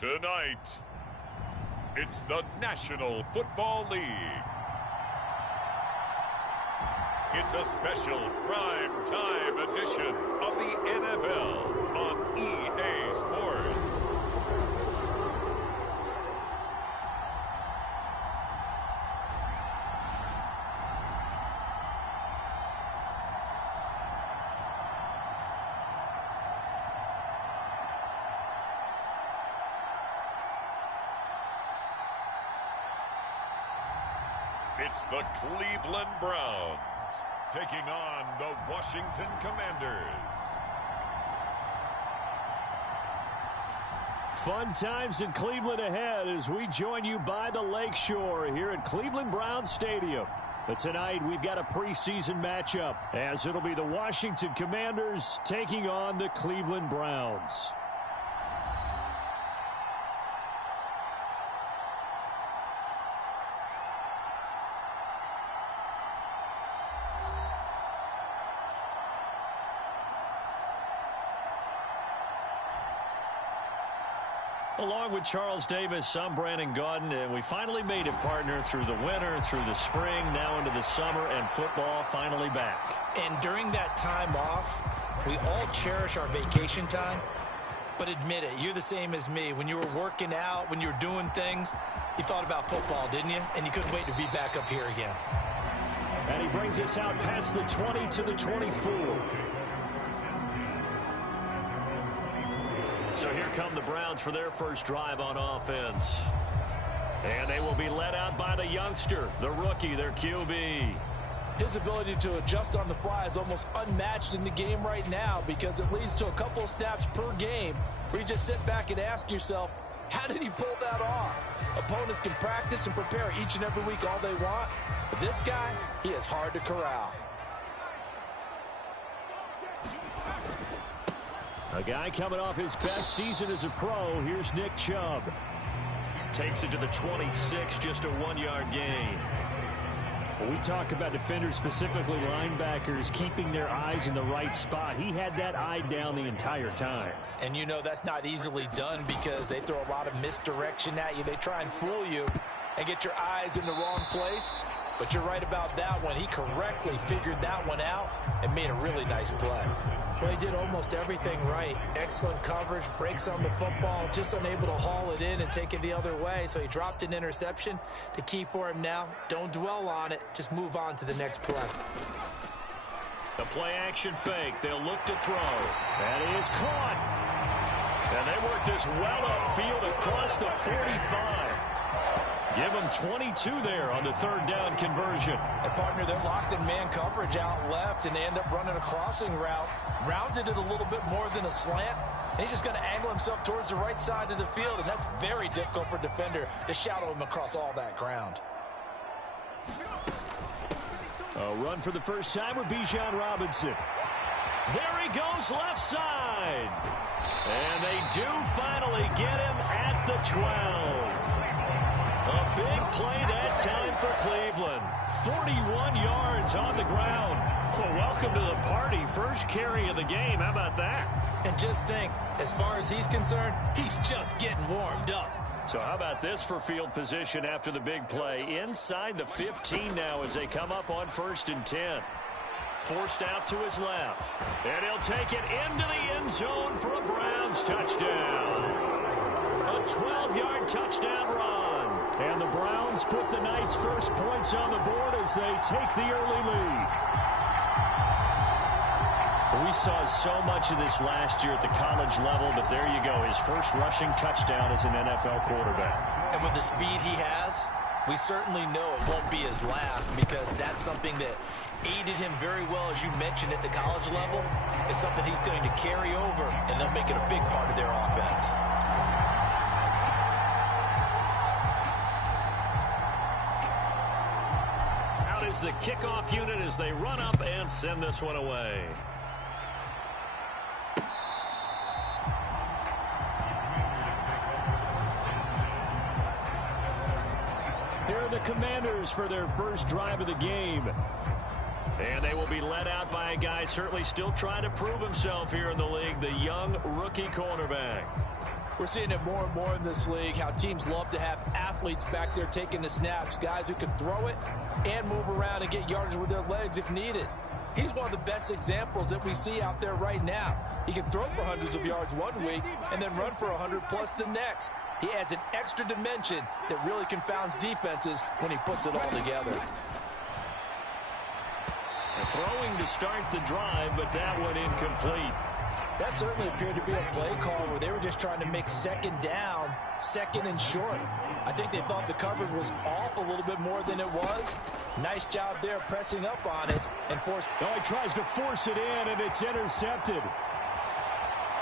Tonight, it's the National Football League. It's a special prime time edition of the NFL on EA Sports. It's the Cleveland Browns taking on the Washington Commanders. Fun times in Cleveland ahead as we join you by the Lakeshore here at Cleveland Browns Stadium. But tonight we've got a preseason matchup as it'll be the Washington Commanders taking on the Cleveland Browns. Along with Charles Davis, I'm Brandon Gaudin, and we finally made it, partner, through the winter, through the spring, now into the summer, and football finally back. And during that time off, we all cherish our vacation time. But admit it, you're the same as me. When you were working out, when you were doing things, you thought about football, didn't you? And you couldn't wait to be back up here again. And he brings us out past the 20 to the 24. So here come the Browns for their first drive on offense. And they will be led out by the youngster, the rookie, their QB. His ability to adjust on the fly is almost unmatched in the game right now because it leads to a couple of snaps per game where you just sit back and ask yourself, how did he pull that off? Opponents can practice and prepare each and every week all they want, but this guy, he is hard to corral. A guy coming off his best season as a pro. Here's Nick Chubb. Takes it to the 26, just a 1-yard gain. When we talk about defenders, specifically linebackers, keeping their eyes in the right spot, he had that eye down the entire time. And you know that's not easily done because they throw a lot of misdirection at you. They try and fool you and get your eyes in the wrong place. But you're right about that one. He correctly figured that one out and made a really nice play. Well, he did almost everything right. Excellent coverage, breaks on the football, just unable to haul it in and take it the other way. So he dropped an interception. The key for him now, don't dwell on it. Just move on to the next play. The play action fake. They'll look to throw. That is caught. And they work this well upfield across the 45. Give them 22 there on the third down conversion. And, partner, they're locked in man coverage out left, and they end up running a crossing route. Rounded it a little bit more than a slant. And he's just going to angle himself towards the right side of the field, and that's very difficult for a defender to shadow him across all that ground. A run for the first time with Bijan Robinson. There he goes left side. And they do finally get him at the 12. A big play that time for Cleveland. 41 yards on the ground. Well, welcome to the party. First carry of the game. How about that? And just think, as far as he's concerned, he's just getting warmed up. So how about this for field position after the big play? Inside the 15 now as they come up on 1st and 10. Forced out to his left. And he'll take it into the end zone for a Browns touchdown. A 12-yard touchdown run. And the Browns put the Knights' first points on the board as they take the early lead. We saw so much of this last year at the college level, but there you go. His first rushing touchdown as an NFL quarterback. And with the speed he has, we certainly know it won't be his last because that's something that aided him very well, as you mentioned, at the college level. It's something he's going to carry over, and they'll make it a big part of their offense. Out is the kickoff unit as they run up and send this one away. Here are the Commanders for their first drive of the game. And they will be led out by a guy certainly still trying to prove himself here in the league, the young rookie cornerback. We're seeing it more and more in this league, how teams love to have athletes back there taking the snaps, guys who can throw it and move around and get yardage with their legs if needed. He's one of the best examples that we see out there right now. He can throw for hundreds of yards one week and then run for 100+ the next. He adds an extra dimension that really confounds defenses when he puts it all together. Throwing to start the drive, but that one incomplete. That certainly appeared to be a play call where they were just trying to make second down, second and short. I think they thought the coverage was off a little bit more than it was. Nice job there pressing up on it and force. Oh, he tries to force it in, and it's intercepted.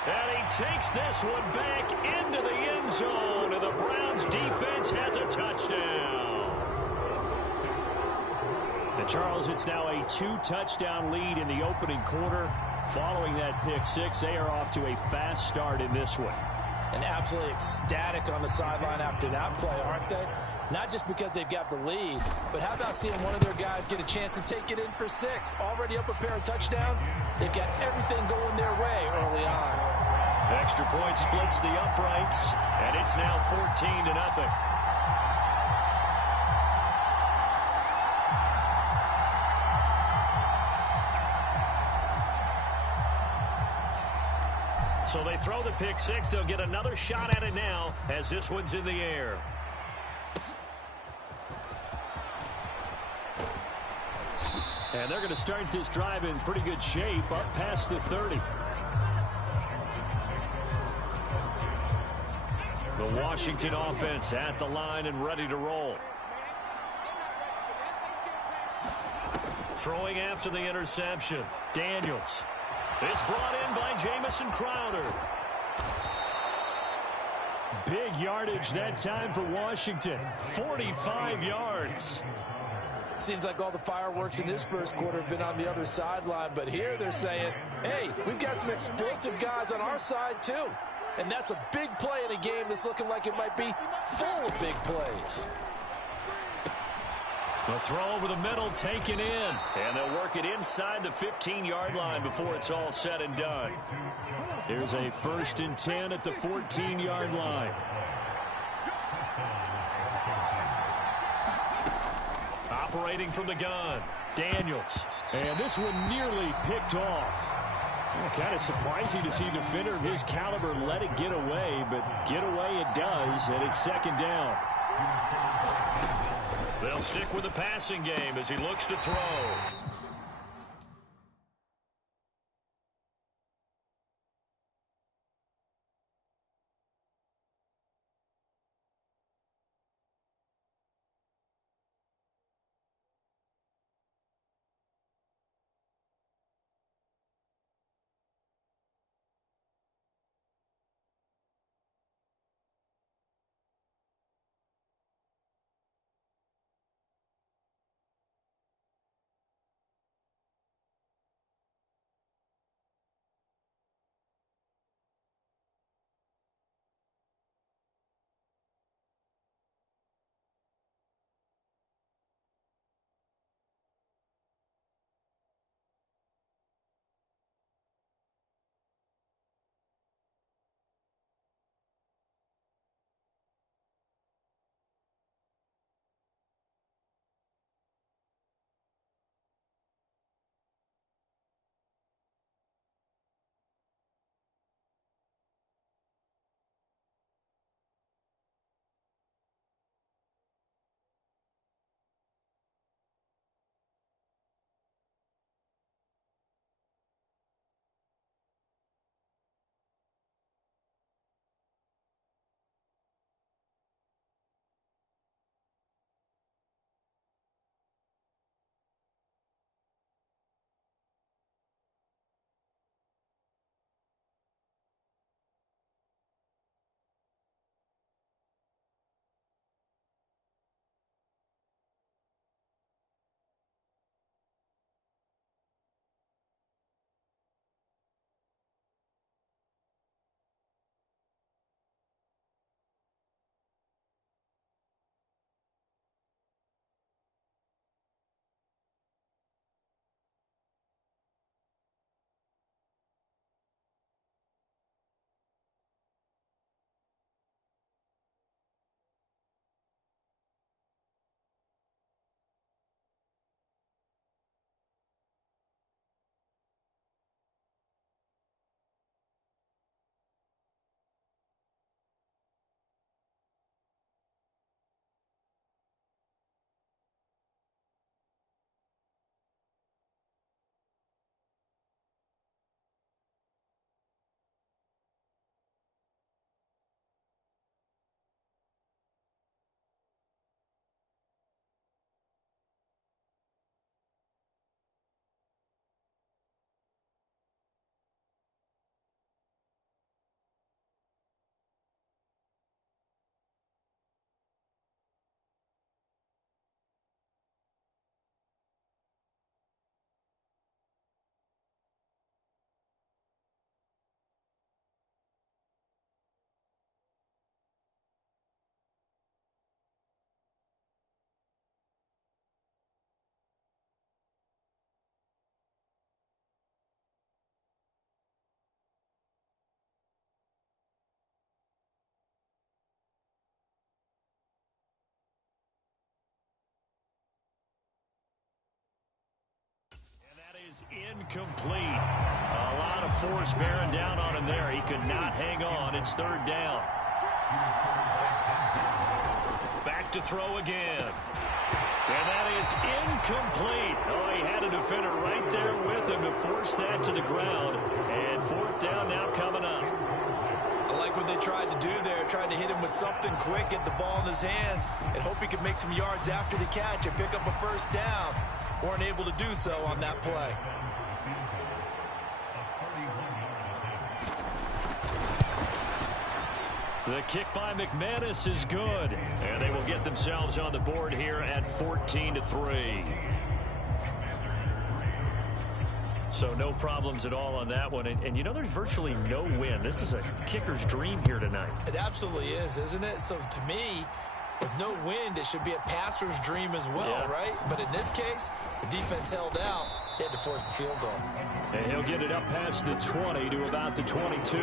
And he takes this one back into the end zone, and the Browns defense has a touchdown. And Charles, it's now a 2-touchdown lead in the opening quarter. Following that pick six, they are off to a fast start in this one. And absolutely ecstatic on the sideline after that play, aren't they? Not just because they've got the lead, but how about seeing one of their guys get a chance to take it in for 6? Already up a pair of touchdowns. They've got everything going their way early on. Extra point splits the uprights, and it's now 14-0. So they throw the pick six. They'll get another shot at it now as this one's in the air. And they're going to start this drive in pretty good shape up past the 30. The Washington offense at the line and ready to roll. Throwing after the interception. Daniels. It's brought in by Jamison Crowder. Big yardage that time for Washington. 45 yards. Seems like all the fireworks in this first quarter have been on the other sideline, but here they're saying, hey, we've got some explosive guys on our side too. And that's a big play in a game that's looking like it might be full of big plays. The throw over the middle taken in. And they'll work it inside the 15-yard line before it's all said and done. Here's a 1st and 10 at the 14-yard line. Operating from the gun, Daniels. And this one nearly picked off. Well, kind of surprising to see a defender of his caliber let it get away, but get away it does, and it's 2nd down. They'll stick with the passing game as he looks to throw. is incomplete. A lot of force bearing down on him there. He could not hang on. It's third down. Back to throw again. And that is incomplete. Oh, he had a defender right there with him to force that to the ground. And fourth down now coming up. I like what they tried to do there, tried to hit him with something quick, get the ball in his hands, and hope he could make some yards after the catch and pick up a first down. Weren't able to do so on that play. The kick by McManus is good, and they will get themselves on the board here at 14-3. So no problems at all on that one. And you know, there's virtually no wind. This is a kicker's dream here tonight. It absolutely is, isn't it? So to me, with no wind, it should be a passer's dream as well, right? But in this case, the defense held out. They had to force the field goal. And he'll get it up past the 20 to about the 22.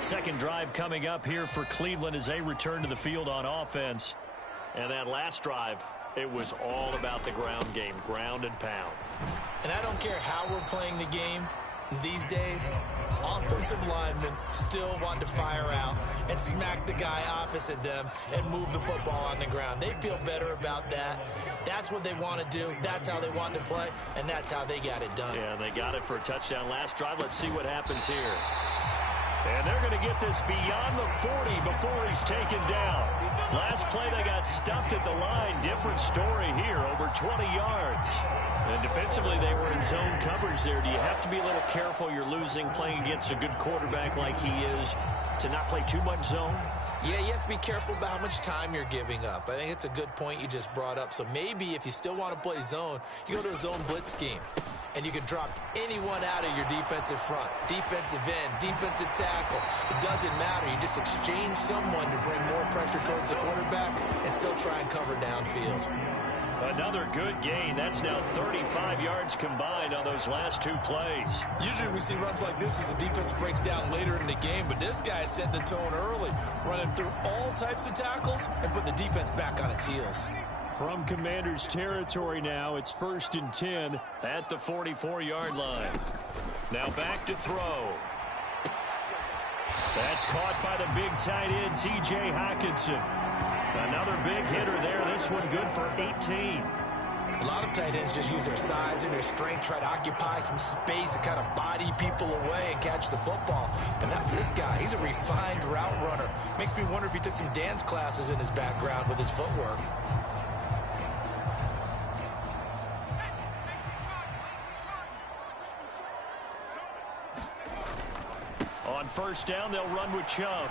Second drive coming up here for Cleveland as they return to the field on offense. And that last drive, it was all about the ground game, ground and pound. And I don't care how we're playing the game these days, offensive linemen still want to fire out and smack the guy opposite them and move the football on the ground. They feel better about that. That's what they want to do. That's how they want to play, and that's how they got it done. Yeah, they got it for a touchdown last drive. Let's see what happens here. And they're going to get this beyond the 40 before he's taken down. Last play, they got stuffed at the line. Different story here, over 20 yards. And defensively, they were in zone coverage there. Do you have to be a little careful? You're losing playing against a good quarterback like he is to not play too much zone? Yeah, you have to be careful about how much time you're giving up. I think it's a good point you just brought up. So maybe if you still want to play zone, you go to a zone blitz scheme. And you can drop anyone out of your defensive front. Defensive end, defensive tackle. It doesn't matter. You just exchange someone to bring more pressure towards the quarterback and still try and cover downfield. Another good gain. That's now 35 yards combined on those last two plays. Usually we see runs like this as the defense breaks down later in the game, but this guy set the tone early, running through all types of tackles and putting the defense back on its heels. From Commanders territory now, it's 1st and 10 at the 44-yard line. Now back to throw. That's caught by the big tight end, T.J. Hockenson. Another big hitter there. This one good for 18. A lot of tight ends just use their size and their strength, try to occupy some space and kind of body people away and catch the football. But not this guy. He's a refined route runner. Makes me wonder if he took some dance classes in his background with his footwork. On first down, they'll run with Chubb.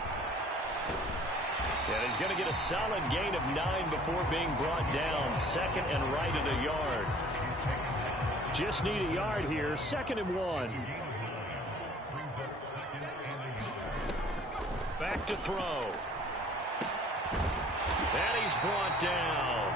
And he's going to get a solid gain of 9 before being brought down. Second and right at a yard. Just need a yard here. 2nd and 1. Back to throw. And he's brought down.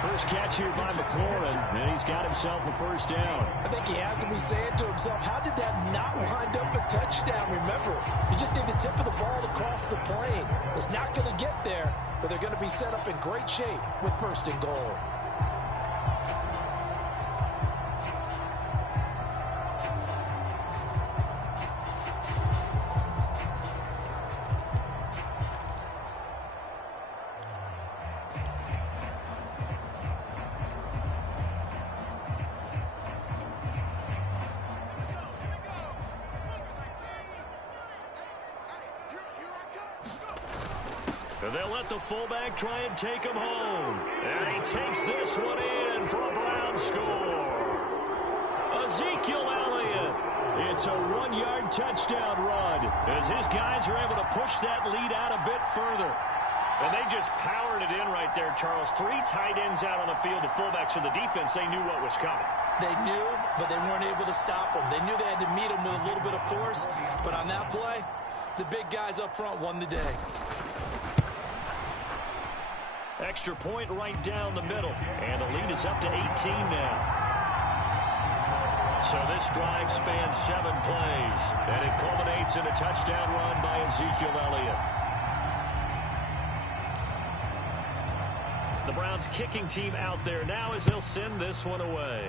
First catch here by McLaurin, and he's got himself a first down. I think he has to be saying to himself, how did that not wind up a touchdown? Remember, you just need the tip of the ball to cross the plane. It's not going to get there, but they're going to be set up in great shape with 1st and goal. They'll let the fullback try and take him home. And he takes this one in for a Brown score. Ezekiel Elliott. It's a 1-yard touchdown run as his guys are able to push that lead out a bit further. And they just powered it in right there, Charles. 3 tight ends out on the field, the fullbacks for the defense. They knew what was coming. They knew, but they weren't able to stop them. They knew they had to meet them with a little bit of force. But on that play, the big guys up front won the day. Extra point right down the middle. And the lead is up to 18 now. So this drive spans 7 plays. And it culminates in a touchdown run by Ezekiel Elliott. The Browns kicking team out there now as they'll send this one away.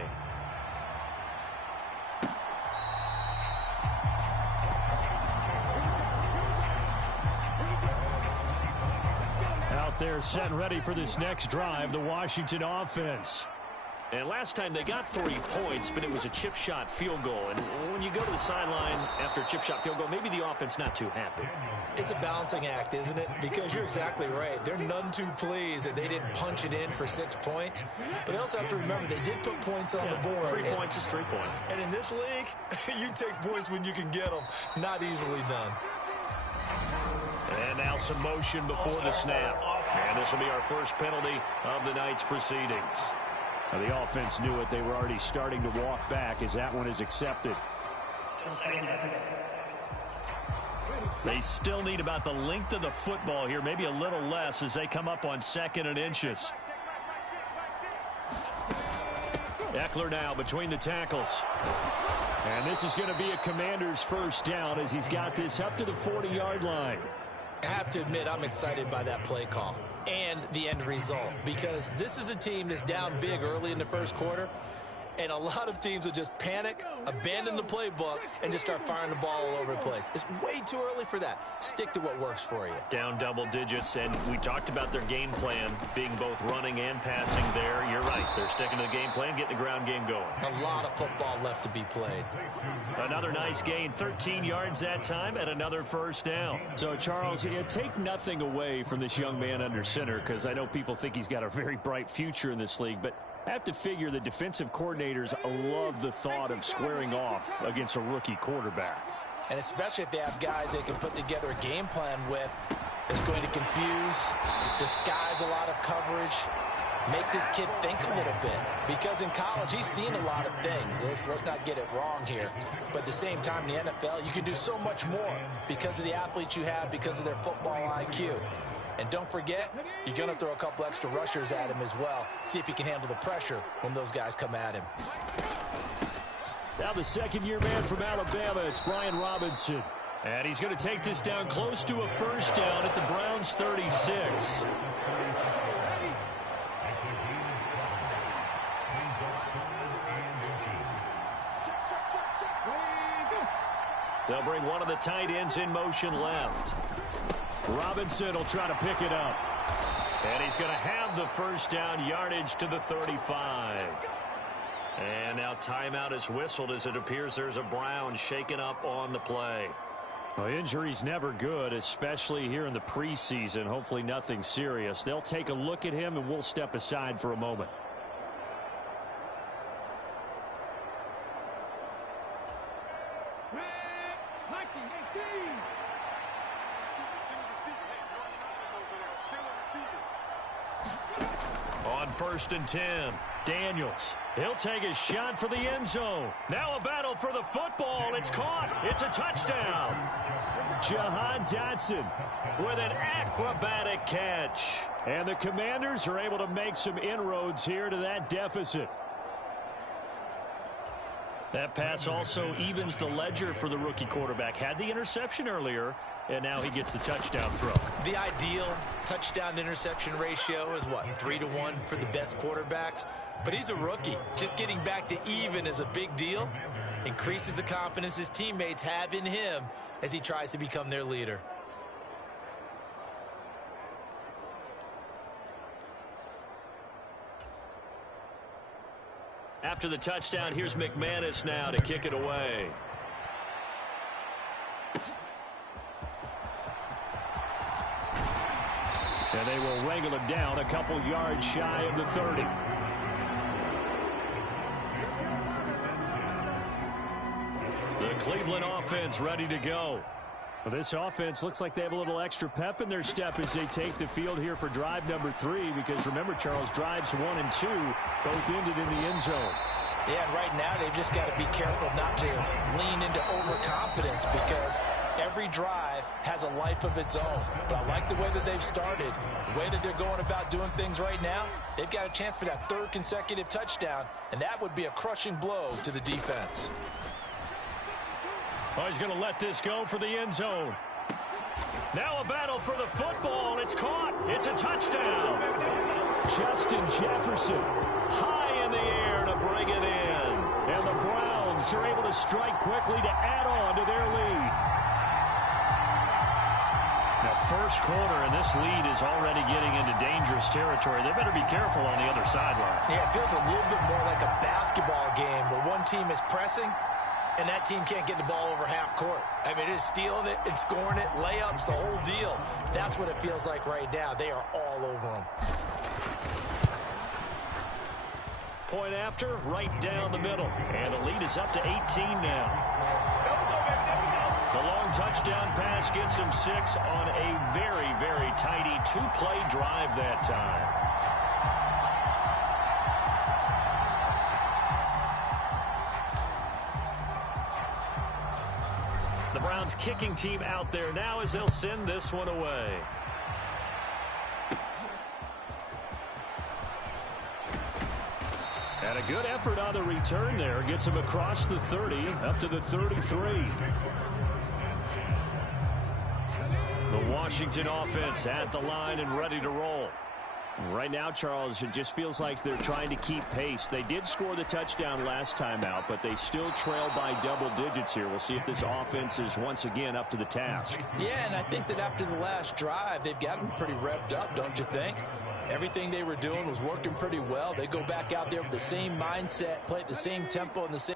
Out there set and ready for this next drive, the Washington offense. And last time they got 3 points, but it was a chip shot field goal. And when you go to the sideline after a chip shot field goal, maybe the offense not too happy. It's a balancing act, isn't it? Because you're exactly right. They're none too pleased that they didn't punch it in for 6 points. But they also have to remember they did put points on the board. 3 points is 3 points. And in this league, you take points when you can get them. Not easily done. And now some motion before the snap. And this will be our first penalty of the night's proceedings. Now, the offense knew it. They were already starting to walk back as that one is accepted. They still need about the length of the football here, maybe a little less as they come up on 2nd and inches. Eckler now between the tackles. And this is going to be a Commander's first down as he's got this up to the 40-yard line. I have to admit, I'm excited by that play call and the end result, because this is a team that's down big early in the first quarter, and a lot of teams will just panic, abandon the playbook, and just start firing the ball all over the place. It's way too early for that. Stick to what works for you. Down double digits, and we talked about their game plan being both running and passing there. You're right. They're sticking to the game plan, getting the ground game going. A lot of football left to be played. Another nice gain, 13 yards that time, and another first down. So, Charles, take nothing away from this young man under center, because I know people think he's got a very bright future in this league, but I have to figure the defensive coordinators love the thought of squaring off against a rookie quarterback. And especially if they have guys they can put together a game plan with that's going to confuse, disguise a lot of coverage, make this kid think a little bit. Because in college, he's seen a lot of things. Let's not get it wrong here. But at the same time, in the NFL, you can do so much more because of the athletes you have, because of their football IQ. And don't forget, you're going to throw a couple extra rushers at him as well. See if he can handle the pressure when those guys come at him. Now the second-year man from Alabama, it's Brian Robinson. And he's going to take this down close to a first down at the Browns' 36. They'll bring one of the tight ends in motion left. Robinson will try to pick it up. And he's going to have the first down, yardage to the 35. And now timeout is whistled as it appears there's a Brown shaken up on the play. Well, injury's never good, especially here in the preseason. Hopefully nothing serious. They'll take a look at him, and we'll step aside for a moment. On 1st and 10, Daniels. He'll take a shot for the end zone. Now a battle for the football. It's caught. It's a touchdown. Jahan Dotson with an acrobatic catch. And the Commanders are able to make some inroads here to that deficit. That pass also evens the ledger for the rookie quarterback. Had the interception earlier, and now he gets the touchdown throw. The ideal touchdown-interception ratio is, what, 3-to-1 for the best quarterbacks? But he's a rookie. Just getting back to even is a big deal. Increases the confidence his teammates have in him as he tries to become their leader. After the touchdown, here's McManus now to kick it away. And they will wrangle him down a couple yards shy of the 30. The Cleveland offense ready to go. Well, this offense looks like they have a little extra pep in their step as they take the field here for drive number 3, because remember, Charles, drives 1 and 2 both ended in the end zone. Yeah, and right now they've just got to be careful not to lean into overconfidence, because every drive has a life of its own. But I like the way that they've started, the way that they're going about doing things right now. They've got a chance for that 3rd consecutive touchdown, and that would be a crushing blow to the defense. Oh, he's going to let this go for the end zone. Now a battle for the football. It's caught. It's a touchdown. Justin Jefferson, high in the air to bring it in. And the Browns are able to strike quickly to add on to their lead. Now, first quarter, and this lead is already getting into dangerous territory. They better be careful on the other sideline. Yeah, it feels a little bit more like a basketball game where one team is pressing and that team can't get the ball over half court. I mean, it is stealing it and scoring it, layups, the whole deal. That's what it feels like right now. They are all over them. Point after, right down the middle. And the lead is up to 18 now. The long touchdown pass gets him 6 on a very, very tidy two-play drive that time. The Browns kicking team out there now as they'll send this one away. And a good effort on the return there. Gets him across the 30, up to the 33. The Washington offense at the line and ready to roll. Right now, Charles, it just feels like they're trying to keep pace. They did score the touchdown last time out, but they still trail by double digits here. We'll see if this offense is once again up to the task. Yeah, and I think that after the last drive, they've gotten pretty revved up, don't you think? Everything they were doing was working pretty well. They go back out there with the same mindset, play at the same tempo and the same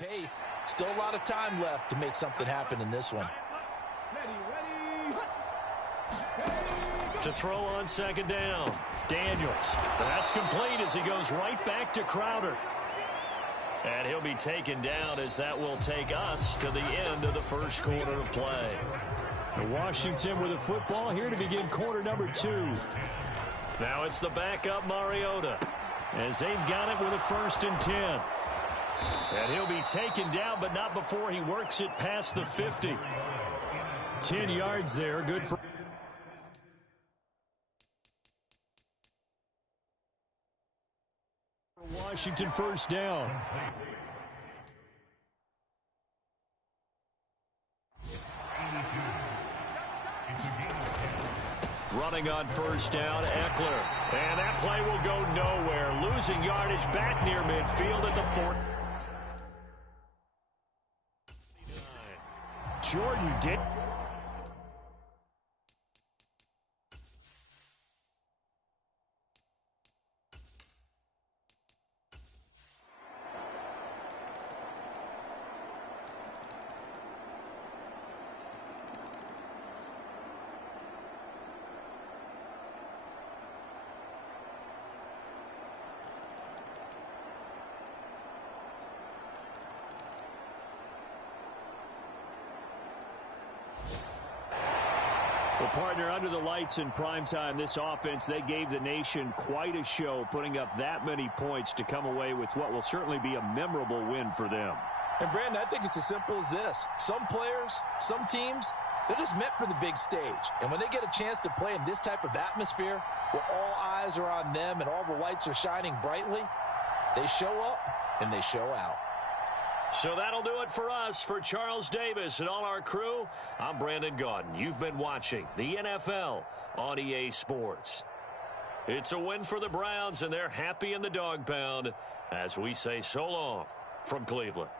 pace. Still a lot of time left to make something happen in this one. To throw on second down, Daniels. That's complete as he goes right back to Crowder. And he'll be taken down as that will take us to the end of the first quarter of play. Washington with the football here to begin quarter number 2. Now it's the backup Mariota as they've got it with a 1st and 10. And he'll be taken down, but not before he works it past the 50. 10 yards there, good for... Washington first down. Running on first down, Eckler. And that play will go nowhere. Losing yardage back near midfield at the 4. Jordan did. Well, partner, under the lights in primetime, this offense, they gave the nation quite a show, putting up that many points to come away with what will certainly be a memorable win for them. And, Brandon, I think it's as simple as this. Some players, some teams, they're just meant for the big stage. And when they get a chance to play in this type of atmosphere, where all eyes are on them and all the lights are shining brightly, they show up and they show out. So that'll do it for us. For Charles Davis and all our crew, I'm Brandon Gaudin. You've been watching the NFL on EA Sports. It's a win for the Browns, and they're happy in the dog pound as we say so long from Cleveland.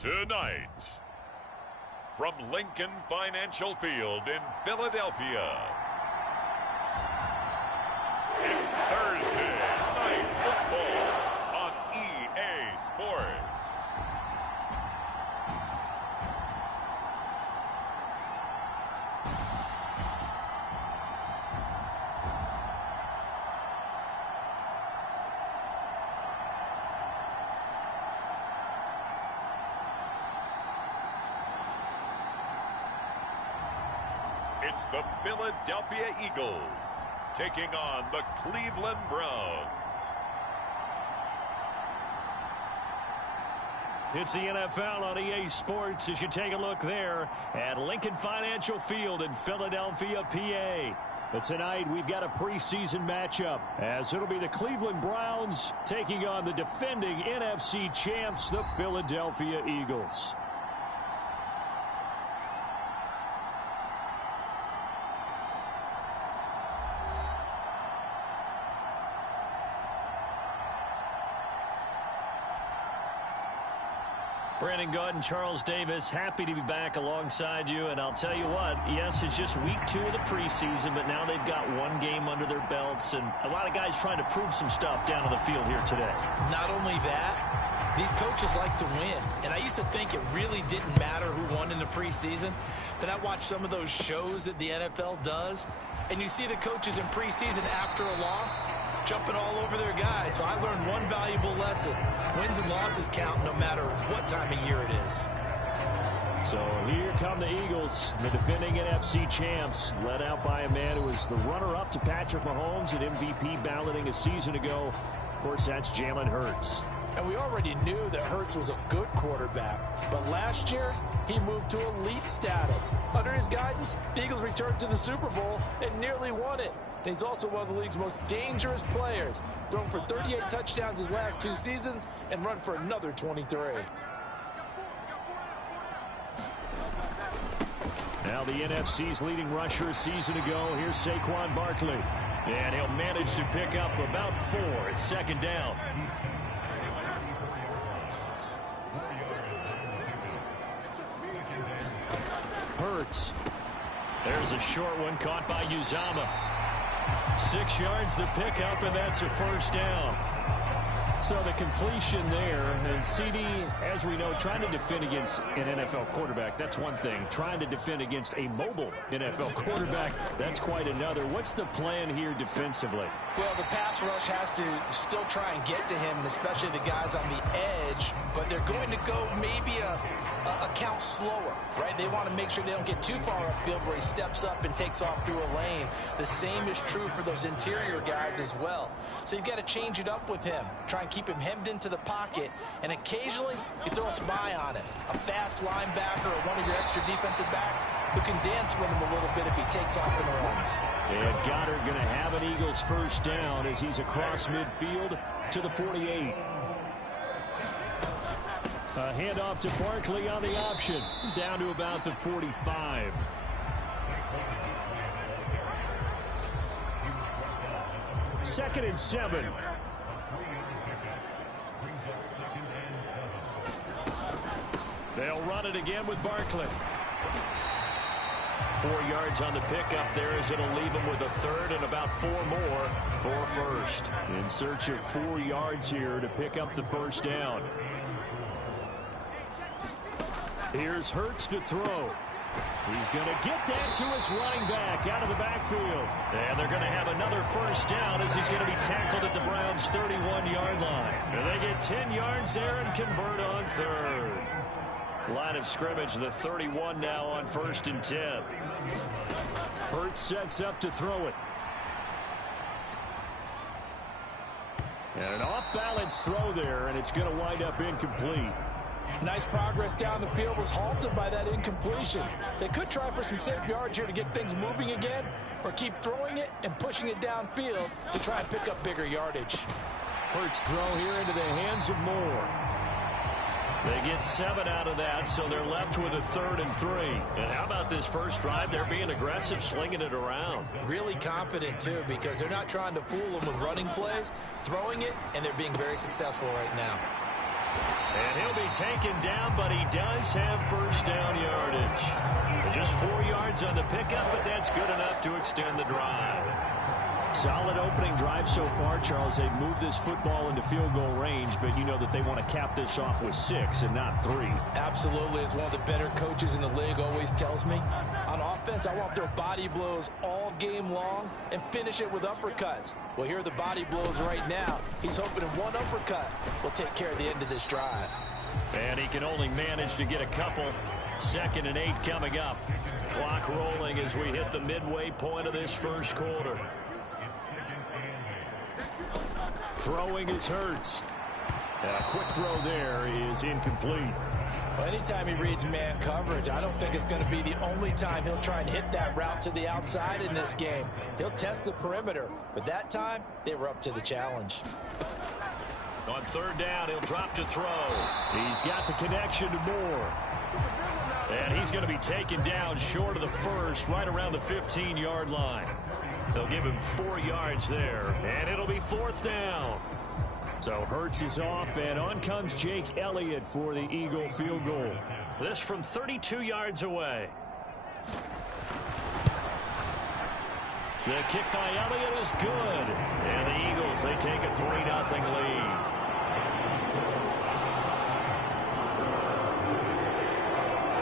Tonight, from Lincoln Financial Field in Philadelphia, it's Thursday Night Football on EA Sports. It's the Philadelphia Eagles taking on the Cleveland Browns. It's the NFL on EA Sports as you take a look there at Lincoln Financial Field in Philadelphia, PA. But tonight we've got a preseason matchup as it'll be the Cleveland Browns taking on the defending NFC champs, the Philadelphia Eagles. Brandon Gaudin and Charles Davis, happy to be back alongside you. And I'll tell you what, yes, it's just week 2 of the preseason, but now they've got one game under their belts. And a lot of guys trying to prove some stuff down on the field here today. Not only that, these coaches like to win. And I used to think it really didn't matter who won in the preseason. Then I watched some of those shows that the NFL does. And you see the coaches in preseason after a loss jumping all over their guys. So I learned one valuable lesson. Wins and losses count no matter what time of year it is. So here come the Eagles, the defending NFC champs, led out by a man who was the runner-up to Patrick Mahomes at MVP balloting a season ago. Of course, that's Jalen Hurts. And we already knew that Hurts was a good quarterback. But last year, he moved to elite status. Under his guidance, the Eagles returned to the Super Bowl and nearly won it. He's also one of the league's most dangerous players. Thrown for 38 touchdowns his last 2 seasons and run for another 23. Now the NFC's leading rusher a season ago. Here's Saquon Barkley. And he'll manage to pick up about 4 at second down. Hurts. There's a short one caught by Uzomah. 6 yards the pickup, and that's a first down. So the completion there, and CD, as we know, trying to defend against an NFL quarterback, that's one thing. Trying to defend against a mobile NFL quarterback, that's quite another. What's the plan here defensively? Well, the pass rush has to still try and get to him, especially the guys on the edge, but they're going to go maybe a count slower, right? They want to make sure they don't get too far upfield where he steps up and takes off through a lane. The same is true for those interior guys as well. So you've got to change it up with him. Try and keep him hemmed into the pocket, and occasionally you throw a spy on him. A fast linebacker or one of your extra defensive backs who can dance with him a little bit if he takes off and runs. And Goddard going to have an Eagles first down as he's across midfield to the 48. A handoff to Barkley on the option, down to about the 45. Second and 7. They'll run it again with Barkley. 4 yards on the pickup there as it'll leave him with a third and about 4 more for first. In search of 4 yards here to pick up the first down. Here's Hurts to throw. He's going to get that to his running back out of the backfield. And they're going to have another first down as he's going to be tackled at the Browns' 31-yard line. And they get 10 yards there and convert on third. Line of scrimmage, the 31 now on first and 10. Hurts sets up to throw it. And an off-balance throw there, and it's going to wind up incomplete. Nice progress down the field was halted by that incompletion. They could try for some safe yards here to get things moving again, or keep throwing it and pushing it downfield to try and pick up bigger yardage. Hurts throw here into the hands of Moore. They get 7 out of that, so they're left with a 3rd and 3. And how about this first drive? They're being aggressive, slinging it around. Really confident, too, because they're not trying to fool them with running plays, throwing it, and they're being very successful right now. And he'll be taken down, but he does have first down yardage. Just 4 yards on the pickup, but that's good enough to extend the drive. Solid opening drive so far, Charles. They've moved this football into field goal range, but you know that they want to cap this off with 6 and not 3. Absolutely. As one of the better coaches in the league always tells me, on offense, I want their body blows all game long and finish it with uppercuts. Well, here are the body blows right now. He's hoping in one uppercut will take care of the end of this drive. And he can only manage to get a couple. 2nd and 8 coming up. Clock rolling as we hit the midway point of this first quarter. Throwing is Hurts. A quick throw there is incomplete. Well, anytime he reads man coverage, I don't think it's going to be the only time he'll try and hit that route to the outside in this game. He'll test the perimeter, but that time they were up to the challenge. On 3rd down, he'll drop to throw. He's got the connection to Moore. And he's going to be taken down short of the first, right around the 15-yard line. They'll give him 4 yards there, and it'll be 4th down. So Hurts is off, and on comes Jake Elliott for the Eagle field goal. This from 32 yards away. The kick by Elliott is good. And the Eagles, they take a 3-0 lead.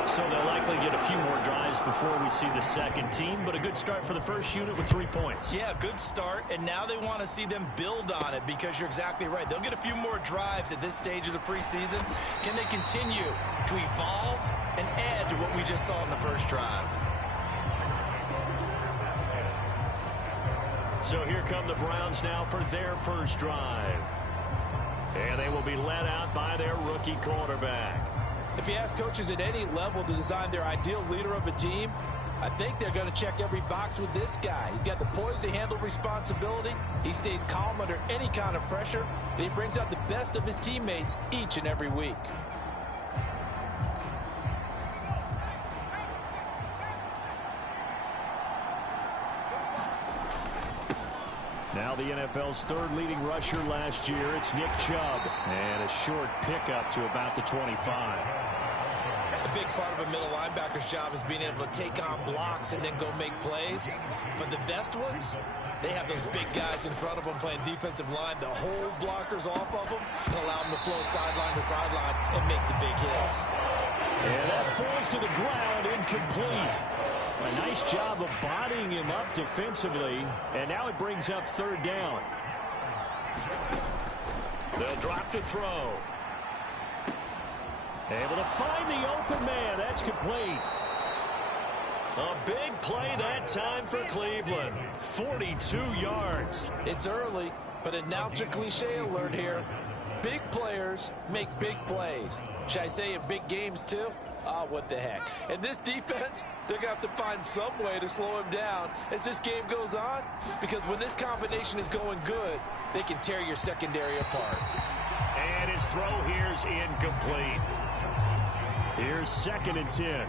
So they'll likely get a few more drives before we see the second team, but a good start for the first unit with 3 points. Yeah, good start, and now they want to see them build on it because you're exactly right. They'll get a few more drives at this stage of the preseason. Can they continue to evolve and add to what we just saw in the first drive? So here come the Browns now for their first drive. And they will be led out by their rookie quarterback. If you ask coaches at any level to design their ideal leader of a team, I think they're going to check every box with this guy. He's got the poise to handle responsibility. He stays calm under any kind of pressure, and he brings out the best of his teammates each and every week. Now the NFL's 3rd leading rusher last year. It's Nick Chubb. And a short pickup to about the 25. A big part of a middle linebacker's job is being able to take on blocks and then go make plays. But the best ones, they have those big guys in front of them playing defensive line to hold blockers off of them and allow them to flow sideline to sideline and make the big hits. And that falls to the ground, incomplete. A nice job of bodying him up defensively, and now it brings up 3rd down. They'll drop to throw. Able to find the open man. That's complete. A big play that time for Cleveland. 42 yards. It's early, but announcer cliche alert here. Big players make big plays. Should I say in big games too? What the heck. And this defense, they're going to have to find some way to slow him down as this game goes on, because when this combination is going good, they can tear your secondary apart. And his throw here's incomplete. Here's 2nd and 10.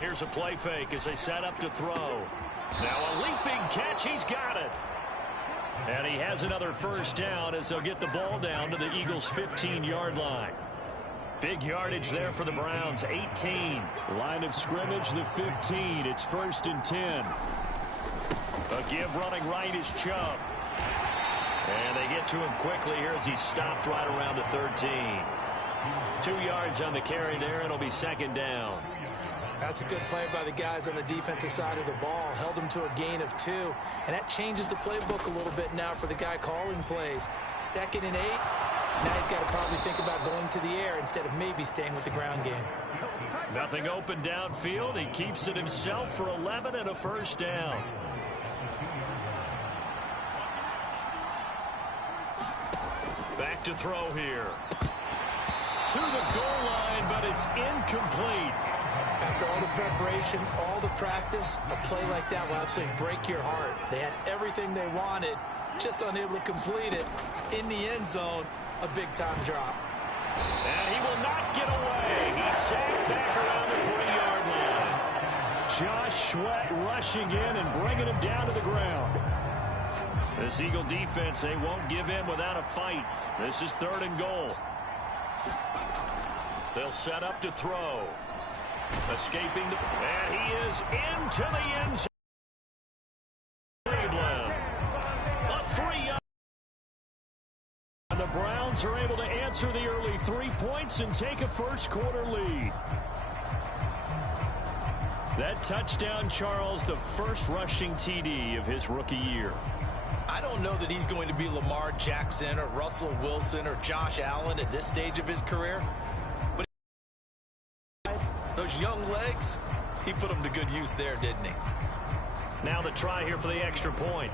Here's a play fake as they set up to throw. Now a leaping catch. He's got it. And he has another first down as they'll get the ball down to the Eagles' 15-yard line. Big yardage there for the Browns, 18. Line of scrimmage, the 15. It's 1st and 10. A give running right is Chubb. And they get to him quickly here as he's stopped right around the 13. 2 yards on the carry there. It'll be 2nd down. That's a good play by the guys on the defensive side of the ball. Held them to a gain of 2. And that changes the playbook a little bit now for the guy calling plays. 2nd and 8. Now he's got to probably think about going to the air instead of maybe staying with the ground game. Nothing open downfield. He keeps it himself for 11 and a first down. Back to throw here. To the goal line, but it's incomplete. After all the preparation, all the practice, a play like that will absolutely break your heart. They had everything they wanted, just unable to complete it. In the end zone, a big-time drop. And he will not get away. He's sacked back around the 3-yard line. Josh Sweat rushing in and bringing him down to the ground. This Eagle defense, they won't give in without a fight. This is 3rd and goal. They'll set up to throw. Escaping the... And he is into the end zone. Cleveland. A 3-yard. And the Browns are able to answer the early 3 points and take a first-quarter lead. That touchdown, Charles, the first rushing TD of his rookie year. I don't know that he's going to be Lamar Jackson or Russell Wilson or Josh Allen at this stage of his career. But those young legs, he put them to good use there, didn't he? Now the try here for the extra point.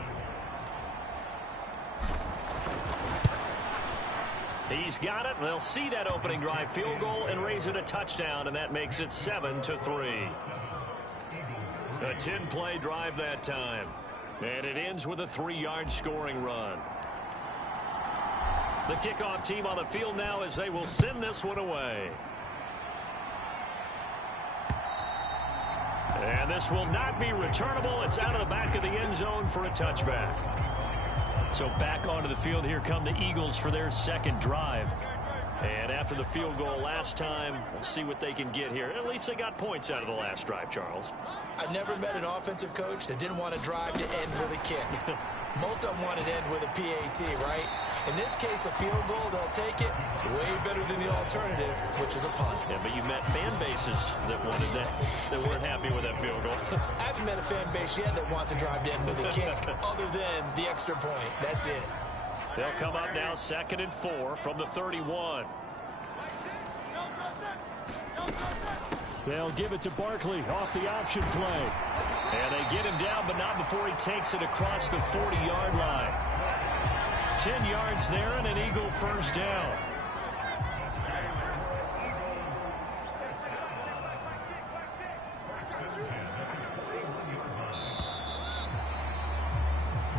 He's got it. They'll see that opening drive field goal and raise it a touchdown, and that makes it 7-3. A 10-play drive that time. And it ends with a 3-yard scoring run. The kickoff team on the field now as they will send this one away. And this will not be returnable. It's out of the back of the end zone for a touchback. So back onto the field, here come the Eagles for their second drive. And after the field goal last time, we'll see what they can get here. At least they got points out of the last drive, Charles. I've never met an offensive coach that didn't want to drive to end with a kick. Most of them want to end with a PAT, right? In this case, a field goal, they'll take it. Way better than the alternative, which is a punt. Yeah, but you've met fan bases that wanted that weren't happy with that field goal. I haven't met a fan base yet that wants to drive to end with a kick, other than the extra point. That's it. They'll come up now 2nd and 4 from the 31. They'll give it to Barkley off the option play. And they get him down, but not before he takes it across the 40-yard line. 10 yards there and an Eagle first down.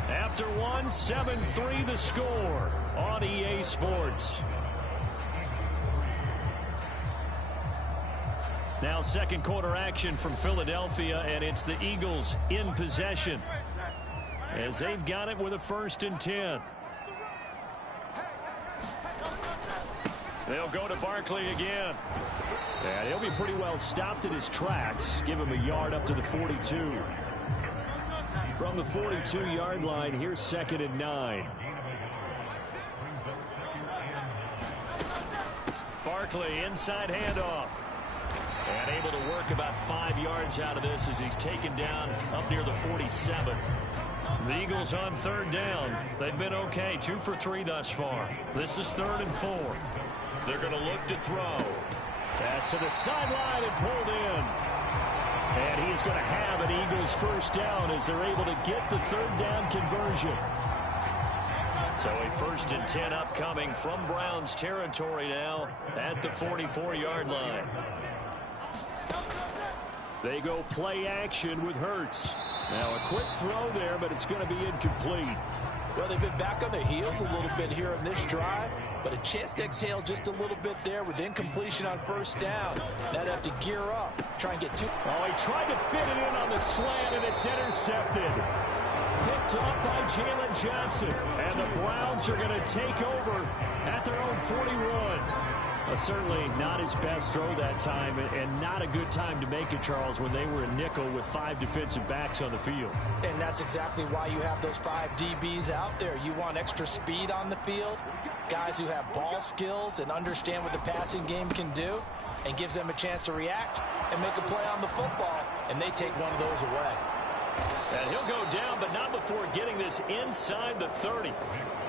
After one, 7-3 the score on EA Sports. Now second quarter action from Philadelphia, and it's the Eagles in possession as they've got it with a 1st and 10. They'll go to Barkley again. And he'll be pretty well stopped in his tracks. Give him a yard up to the 42. From the 42-yard line, here's 2nd and 9. Barkley, inside handoff. And able to work about 5 yards out of this as he's taken down up near the 47. The Eagles on 3rd down. They've been okay, 2 for 3 thus far. This is 3rd and 4. They're going to look to throw. Pass to the sideline and pulled in. And he's going to have an Eagles first down as they're able to get the 3rd down conversion. So a 1st and 10 upcoming from Browns territory now at the 44-yard line. They go play action with Hurts. Now a quick throw there, but it's going to be incomplete. Well, they've been back on their heels a little bit here in this drive, but a chance to exhale just a little bit there with incompletion on 1st down. Now they have to gear up, try and get 2. Oh, he tried to fit it in on the slant, and it's intercepted. Picked up by Jalen Johnson, and the Browns are going to take over at their own 41. Certainly not his best throw that time, and not a good time to make it, Charles, when they were a nickel with 5 defensive backs on the field. And that's exactly why you have those 5 DBs out there. You want extra speed on the field, guys who have ball skills and understand what the passing game can do, and gives them a chance to react and make a play on the football, and they take one of those away. And he'll go down, but not before getting this inside the 30.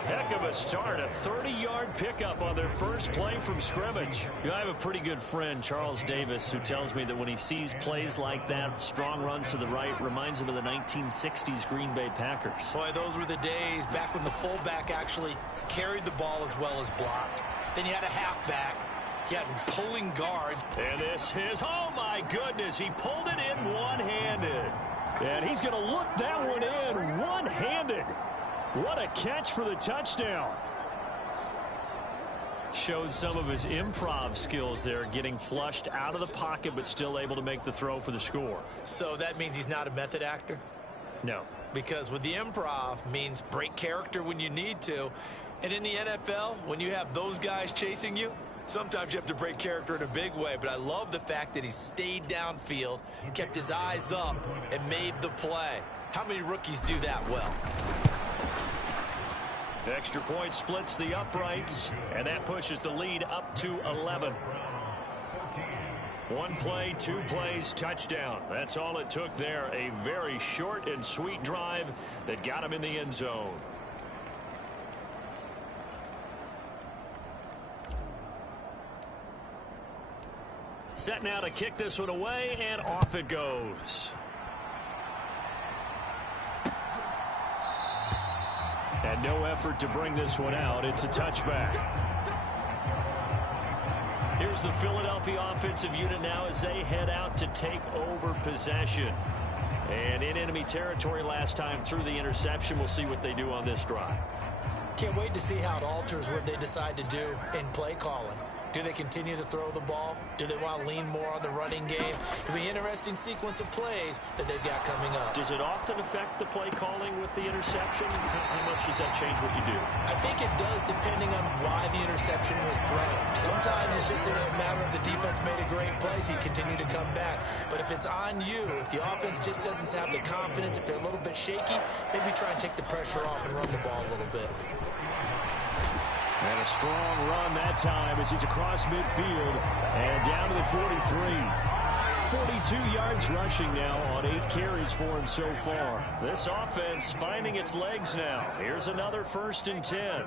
Heck of a start, a 30-yard pickup on their first play from scrimmage. I have a pretty good friend, Charles Davis, who tells me that when he sees plays like that, strong runs to the right, reminds him of the 1960s Green Bay Packers. Boy, those were the days back when the fullback actually carried the ball as well as blocked. Then you had a halfback. You had pulling guards. And this is, oh my goodness, he pulled it in one-handed. And he's going to look that one in one-handed. What a catch for the touchdown. Showed some of his improv skills there, getting flushed out of the pocket, but still able to make the throw for the score. So that means he's not a method actor? No. because with the improv means break character when you need to. And in the NFL, when you have those guys chasing you, sometimes you have to break character in a big way. But I love the fact that he stayed downfield, kept his eyes up, and made the play. How many rookies do that well? Extra point splits the uprights, and that pushes the lead up to 11. One play, 2 plays, touchdown. That's all it took there. A very short and sweet drive that got him in the end zone. Set now to kick this one away, and off it goes. And no effort to bring this one out. It's a touchback. Here's the Philadelphia offensive unit now as they head out to take over possession. And in enemy territory last time through the interception. We'll see what they do on this drive. Can't wait to see how it alters what they decide to do in play calling. Do they continue to throw the ball? Do they want to lean more on the running game? It'll be an interesting sequence of plays that they've got coming up. Does it often affect the play calling with the interception? How much does that change what you do? I think it does depending on why the interception was thrown. Sometimes it's just a matter of the defense made a great play, so you continue to come back. But if it's on you, if the offense just doesn't have the confidence, if they're a little bit shaky, maybe try and take the pressure off and run the ball a little bit. And a strong run that time as he's across midfield and down to the 43. 42 yards rushing now on 8 carries for him so far. This offense finding its legs now. Here's another 1st and 10.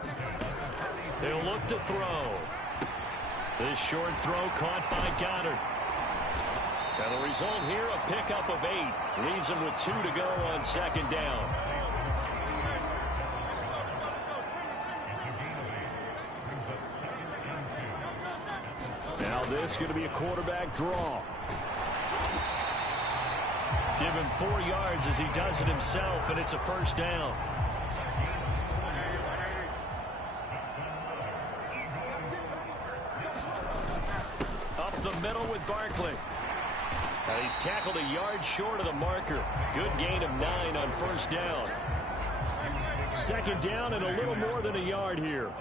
They'll look to throw. This short throw caught by Goddard. And the result here, a pickup of 8. Leaves him with 2 to go on 2nd down. Now this is going to be a quarterback draw. Give him 4 yards as he does it himself, and it's a 1st down. Up the middle with Barkley. And he's tackled a yard short of the marker. Good gain of 9 on 1st down. 2nd down and a little more than a yard here.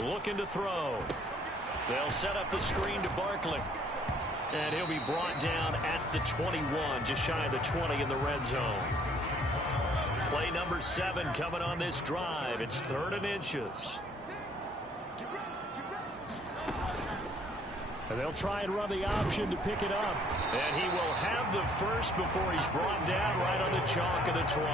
Looking to throw. They'll set up the screen to Barkley. And he'll be brought down at the 21, just shy of the 20 in the red zone. Play number 7 coming on this drive. It's 3rd and inches. And they'll try and run the option to pick it up. And he will have the first before he's brought down right on the chalk of the 20.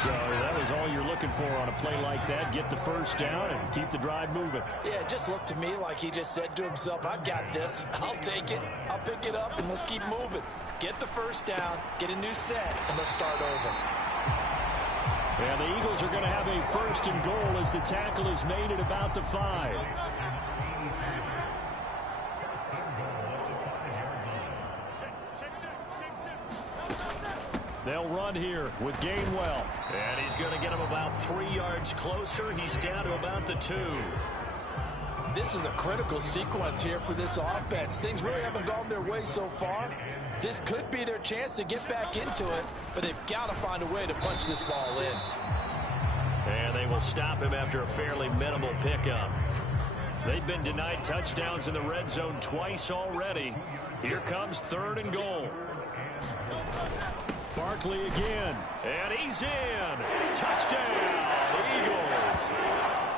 So that was all you're looking for on a play like that. Get the 1st down and keep the drive moving. Yeah, it just looked to me like he just said to himself, I've got this. I'll take it. I'll pick it up, and let's keep moving. Get the 1st down, get a new set, and let's start over. And the Eagles are going to have a 1st and goal as the tackle is made at about the 5. They'll run here with Gainwell. And he's going to get him about 3 yards closer. He's down to about the 2. This is a critical sequence here for this offense. Things really haven't gone their way so far. This could be their chance to get back into it, but they've got to find a way to punch this ball in. And they will stop him after a fairly minimal pickup. They've been denied touchdowns in the red zone twice already. Here comes 3rd and goal. Barkley again, and he's in. Touchdown, Eagles.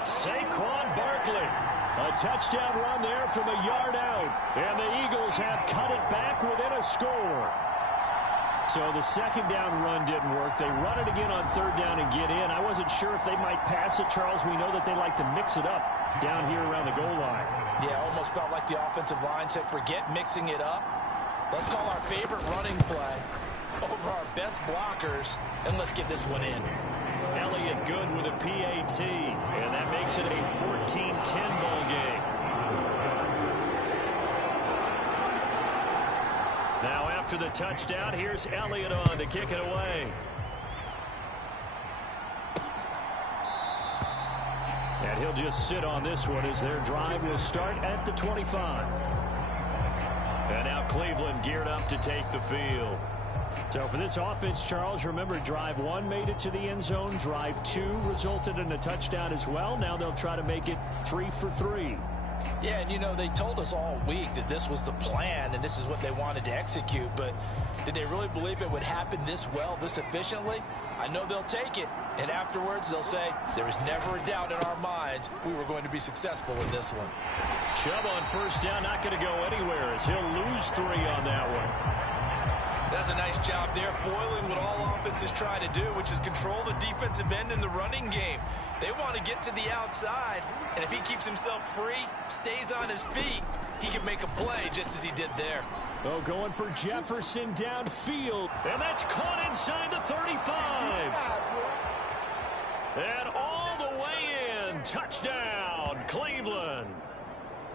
Saquon Barkley. A touchdown run there from a yard out, and the Eagles have cut it back within a score. So the 2nd down run didn't work. They run it again on 3rd down and get in. I wasn't sure if they might pass it, Charles. We know that they like to mix it up down here around the goal line. Yeah, almost felt like the offensive line said, forget mixing it up. Let's call our favorite running play over our best blockers, and let's get this one in. Elliott good with a PAT, and that makes it a 14-10 ball game. Now after the touchdown, here's Elliott on to kick it away. And he'll just sit on this one as their drive will start at the 25. And now Cleveland geared up to take the field. So for this offense, Charles, remember drive 1 made it to the end zone. Drive 2 resulted in a touchdown as well. Now they'll try to make it 3 for 3. Yeah, and you know, they told us all week that this was the plan and this is what they wanted to execute, but did they really believe it would happen this well, this efficiently? I know they'll take it, and afterwards they'll say, there was never a doubt in our minds we were going to be successful in this one. Chubb on first down, not going to go anywhere as he'll lose 3 on that one. That's a nice job there, foiling what all offenses try to do, which is control the defensive end in the running game. They want to get to the outside, and if he keeps himself free, stays on his feet, he can make a play just as he did there. Oh, going for Jefferson downfield. And that's caught inside the 35. And all the way in. Touchdown, Cleveland.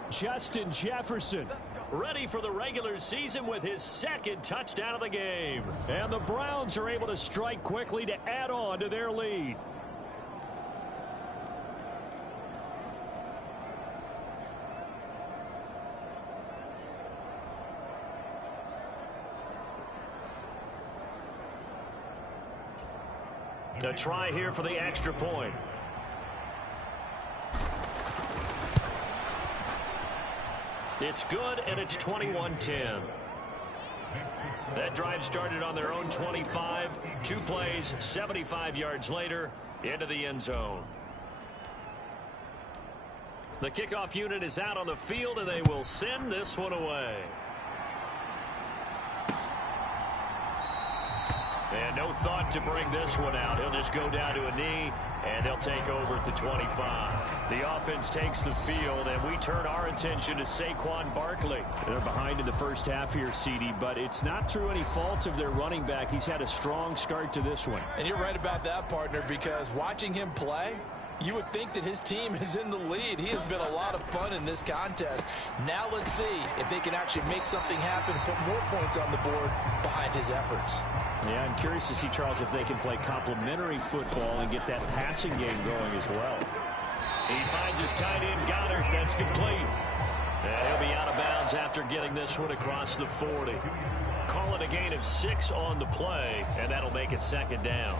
Justin Jefferson, ready for the regular season with his 2nd touchdown of the game. And the Browns are able to strike quickly to add on to their lead. A try here for the extra point. It's good, and it's 21-10. That drive started on their own 25. 2 plays, 75 yards later, into the end zone. The kickoff unit is out on the field, and they will send this one away. And no thought to bring this one out. He'll just go down to a knee, and they'll take over at the 25. The offense takes the field, and we turn our attention to Saquon Barkley. They're behind in the first half here, CD, but it's not through any fault of their running back. He's had a strong start to this one. And you're right about that, partner, because watching him play, you would think that his team is in the lead. He has been a lot of fun in this contest. Now let's see if they can actually make something happen, put more points on the board behind his efforts. Yeah, I'm curious to see, Charles, if they can play complementary football and get that passing game going as well. He finds his tight end, Goddard. That's complete. And he'll be out of bounds after getting this one across the 40. Call it a gain of 6 on the play, and that'll make it 2nd down.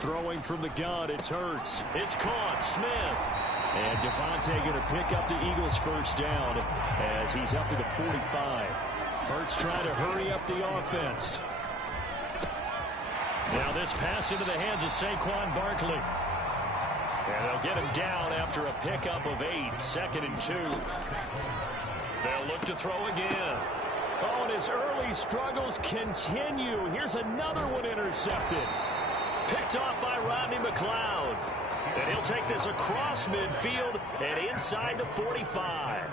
Throwing from the gun, it's Hurts. It's caught, Smith. And Devontae going to pick up the Eagles' first down as he's up to the 45. Hurts trying to hurry up the offense. Now this pass into the hands of Saquon Barkley. And they'll get him down after a pickup of 8, 2nd and 2. They'll look to throw again. Oh, and his early struggles continue. Here's another one intercepted. Picked off by Rodney McLeod. And he'll take this across midfield and inside the 45.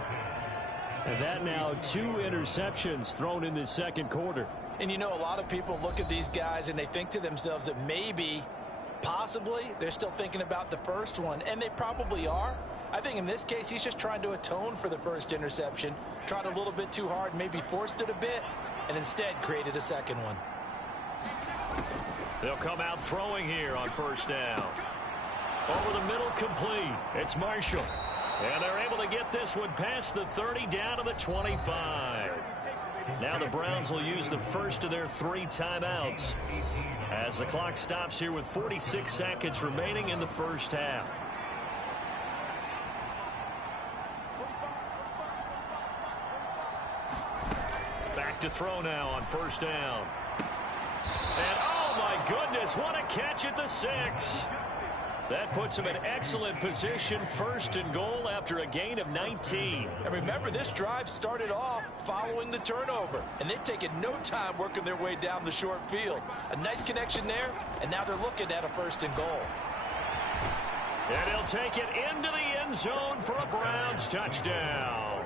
And that now 2 interceptions thrown in this 2nd quarter. And you know, a lot of people look at these guys and they think to themselves that maybe, possibly, they're still thinking about the first one. And they probably are. I think in this case, he's just trying to atone for the first interception. Tried a little bit too hard, maybe forced it a bit, and instead created a 2nd one. They'll come out throwing here on first down. Over the middle, complete. It's Marshall. And they're able to get this one past the 30 down to the 25. Now the Browns will use the first of their 3 timeouts as the clock stops here with 46 seconds remaining in the first half. Back to throw now on first down. And oh my goodness, what a catch at the 6. That puts him in excellent position, 1st and goal after a gain of 19. And remember, this drive started off following the turnover, and they've taken no time working their way down the short field. A nice connection there, and now they're looking at a 1st and goal. And he'll take it into the end zone for a Browns touchdown.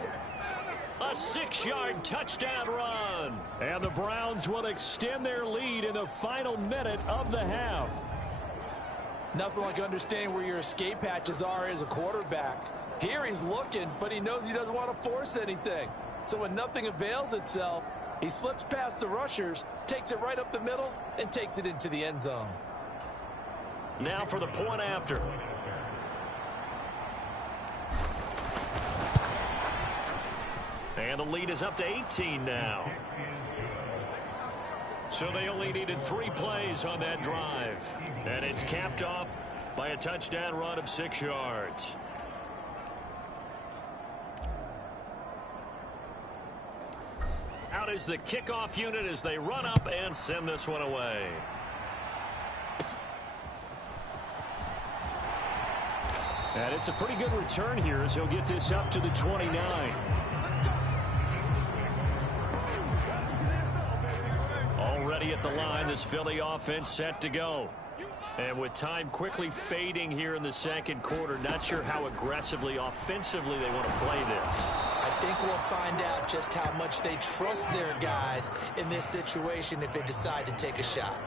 A 6-yard touchdown run. And the Browns will extend their lead in the final minute of the half. Nothing like understanding where your escape hatches are as a quarterback. Here he's looking, but he knows he doesn't want to force anything. So when nothing avails itself, he slips past the rushers, takes it right up the middle, and takes it into the end zone. Now for the point after. And the lead is up to 18 now. So they only needed 3 plays on that drive. And it's capped off by a touchdown run of 6 yards. Out is the kickoff unit as they run up and send this one away. And it's a pretty good return here as he'll get this up to the 29. Already at the line, this Philly offense set to go. And with time quickly fading here in the second quarter, not sure how aggressively, offensively they want to play this. I think we'll find out just how much they trust their guys in this situation if they decide to take a shot.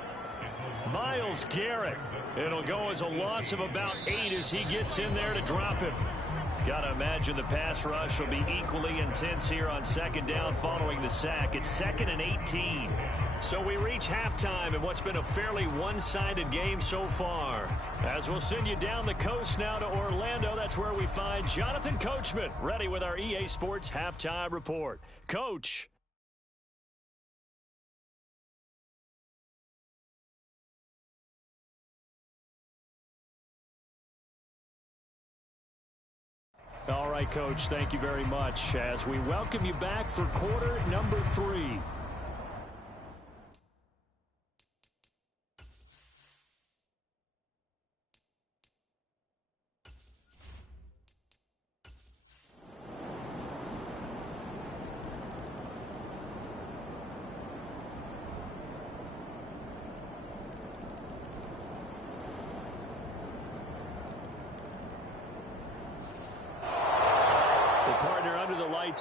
Myles Garrett. It'll go as a loss of about 8 as he gets in there to drop him. Got to imagine the pass rush will be equally intense here on second down following the sack. It's 2nd and 18. So we reach halftime in what's been a fairly one-sided game so far. As we'll send you down the coast now to Orlando, that's where we find Jonathan Coachman ready with our EA Sports Halftime Report. Coach. All right, Coach, thank you very much as we welcome you back for quarter number 3.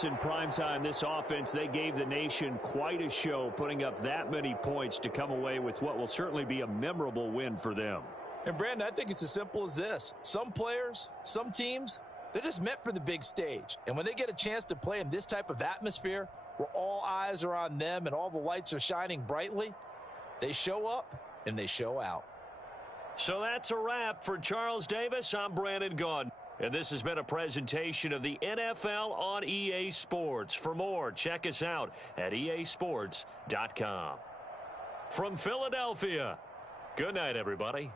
In primetime, this offense, they gave the nation quite a show, putting up that many points to come away with what will certainly be a memorable win for them. And, Brandon, I think it's as simple as this. Some players, some teams, they're just meant for the big stage. And when they get a chance to play in this type of atmosphere where all eyes are on them and all the lights are shining brightly, they show up and they show out. So that's a wrap for Charles Davis. I'm Brandon Gaudin. And this has been a presentation of the NFL on EA Sports. For more, check us out at easports.com. From Philadelphia, good night, everybody.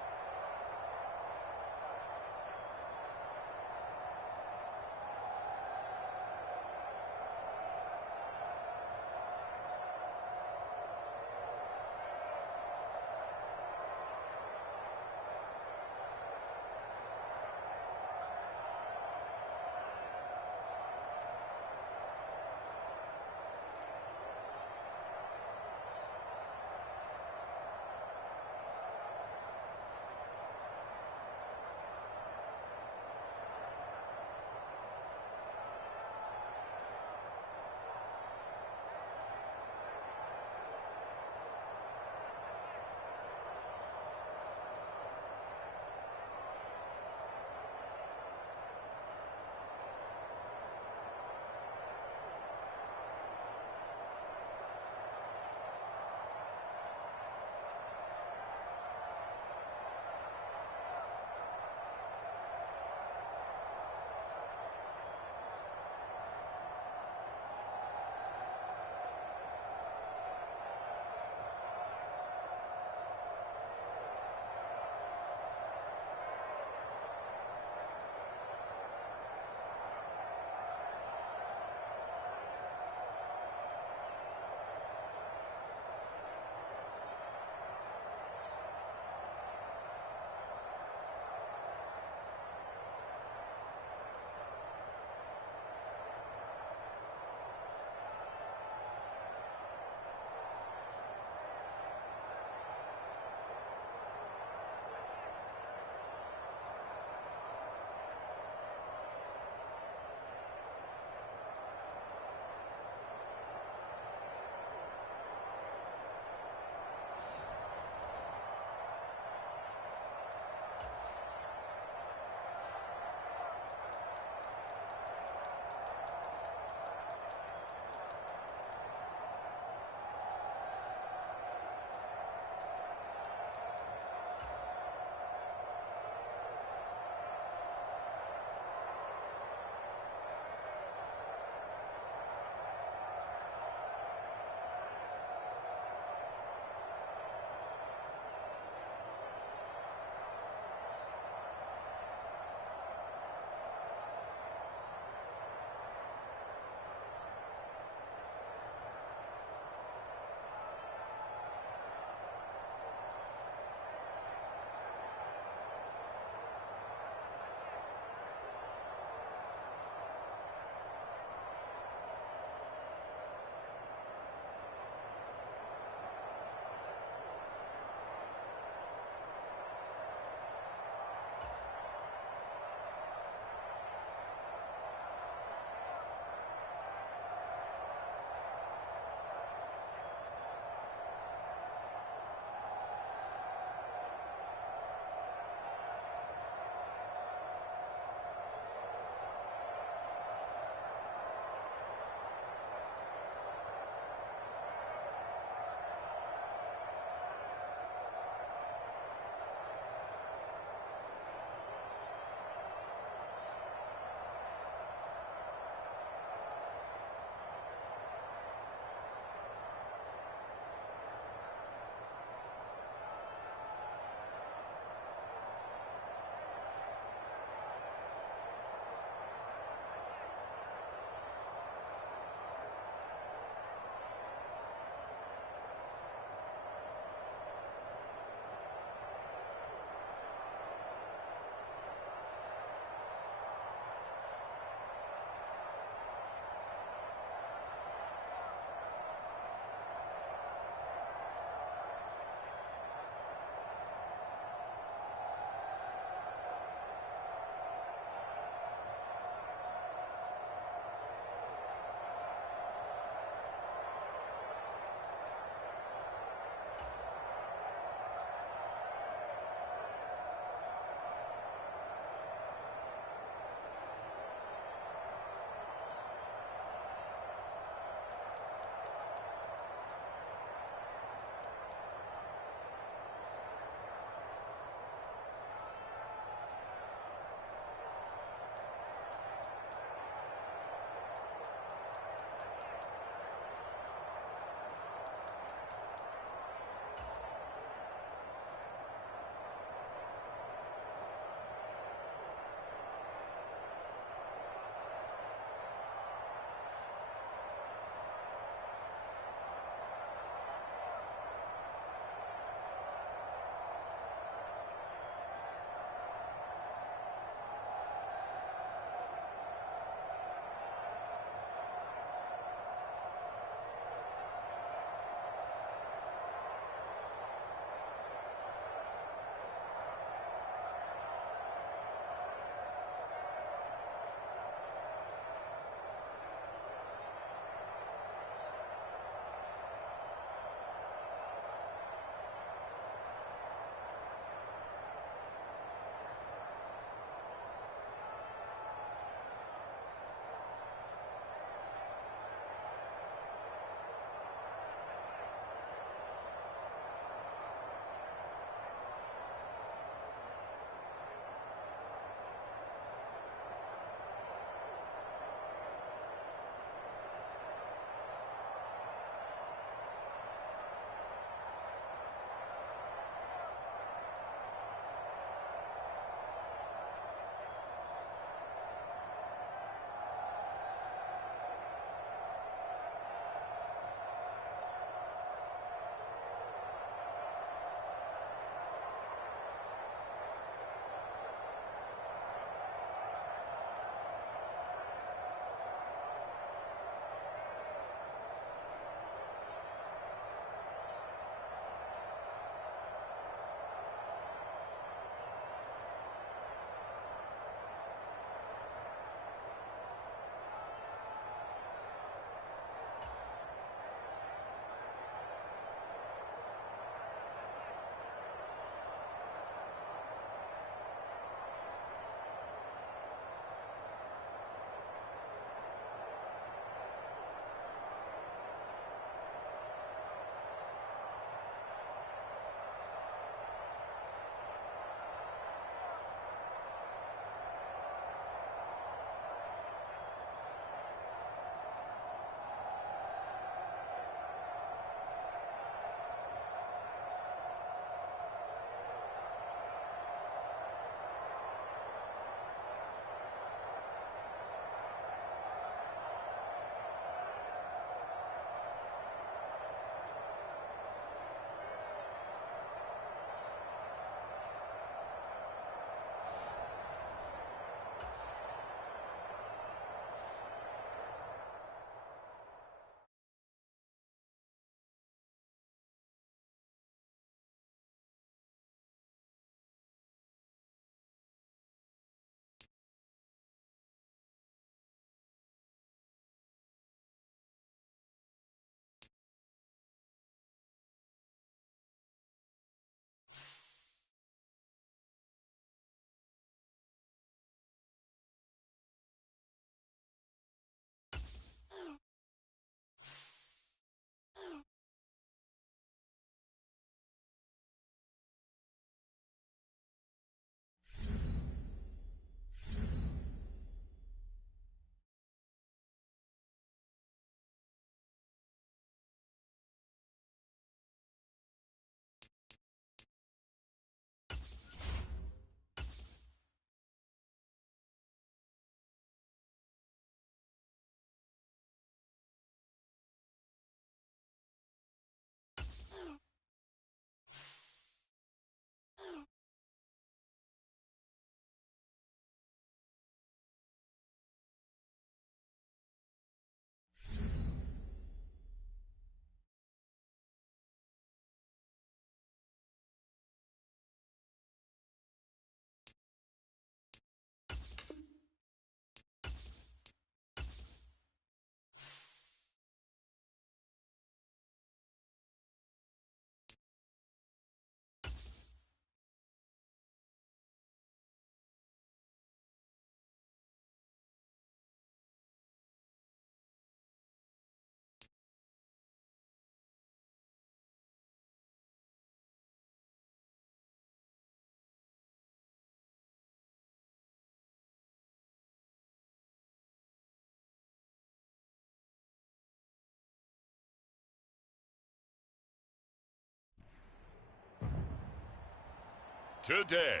today.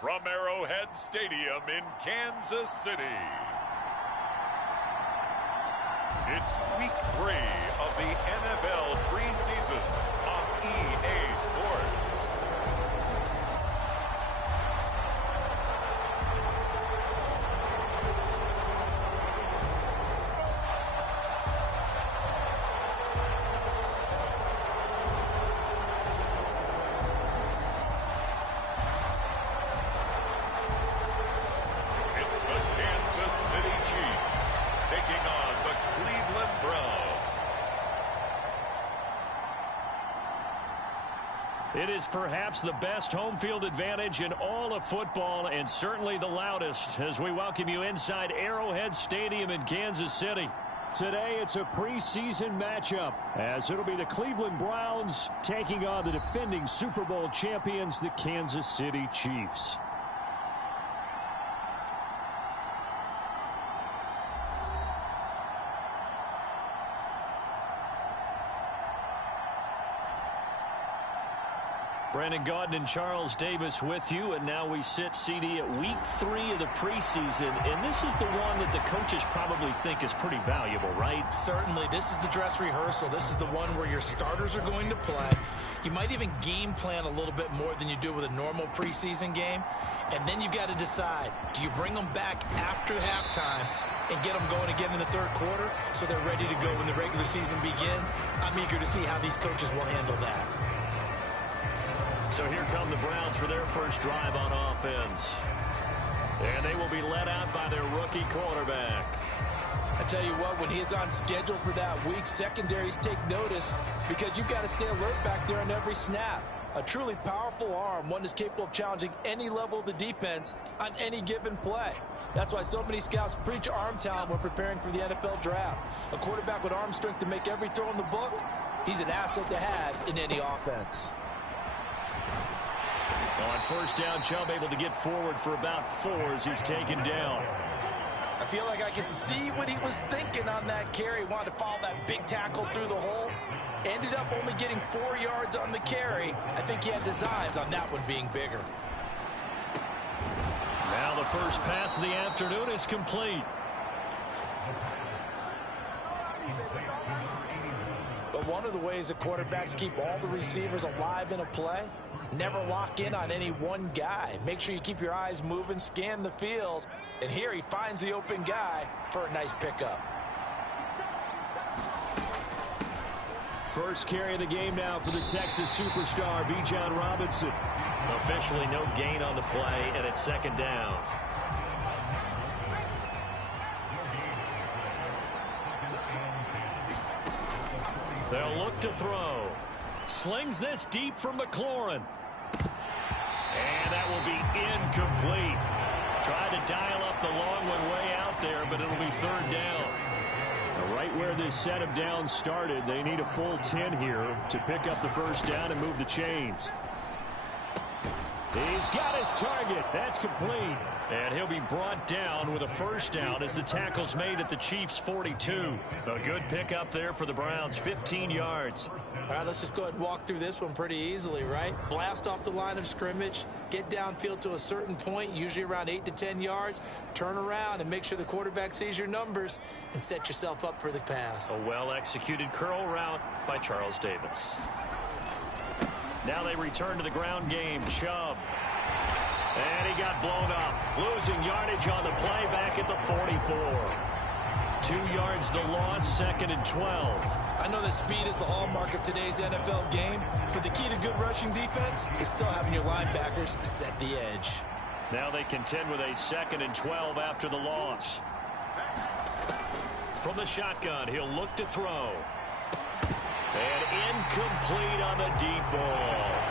From Arrowhead Stadium in Kansas City, it's week 3 of the NFL preseason on EA Sports. It is perhaps the best home field advantage in all of football, and certainly the loudest, as we welcome you inside Arrowhead Stadium in Kansas City. Today it's a preseason matchup, as it'll be the Cleveland Browns taking on the defending Super Bowl champions, the Kansas City Chiefs. Brandon Gaudin and Charles Davis with you, and now we sit, CD, at week 3 of the preseason, and this is the one that the coaches probably think is pretty valuable, right? Certainly. This is the dress rehearsal. This is the one where your starters are going to play. You might even game plan a little bit more than you do with a normal preseason game, and then you've got to decide, do you bring them back after halftime and get them going again in the third quarter so they're ready to go when the regular season begins? I'm eager to see how these coaches will handle that. So here come the Browns for their first drive on offense. And they will be led out by their rookie quarterback. I tell you what, when he is on schedule for that week, secondaries take notice because you've got to stay alert back there on every snap. A truly powerful arm, one that's capable of challenging any level of the defense on any given play. That's why so many scouts preach arm talent when preparing for the NFL draft. A quarterback with arm strength to make every throw in the book, he's an asset to have in any offense. On first down, Chubb able to get forward for about 4 as he's taken down. I feel like I can see what he was thinking on that carry. Wanted to follow that big tackle through the hole. Ended up only getting 4 yards on the carry. I think he had designs on that one being bigger. Now the first pass of the afternoon is complete. But one of the ways that quarterbacks keep all the receivers alive in a play, never lock in on any one guy. Make sure you keep your eyes moving, scan the field. And here he finds the open guy for a nice pickup. First carry of the game now for the Texas superstar, Bijan Robinson. Officially no gain on the play, and it's second down. They'll look to throw. Slings this deep from McLaurin. And that will be incomplete. Tried to dial up the long one way out there, but it'll be third down. Right where this set of downs started, they need a full 10 here to pick up the first down and move the chains. He's got his target. That's complete. And he'll be brought down with a first down as the tackle's made at the Chiefs' 42. A good pickup there for the Browns, 15 yards. All right, let's just go ahead and walk through this one pretty easily, right? Blast off the line of scrimmage, get downfield to a certain point, usually around 8 to 10 yards, turn around and make sure the quarterback sees your numbers and set yourself up for the pass. A well-executed curl route by Charles Davis. Now they return to the ground game. Chubb. And he got blown up. Losing yardage on the play back at the 44. 2 yards the loss, second and 12. I know that speed is the hallmark of today's NFL game, but the key to good rushing defense is still having your linebackers set the edge. Now they contend with a second and 12 after the loss. From the shotgun, he'll look to throw. And incomplete on the deep ball.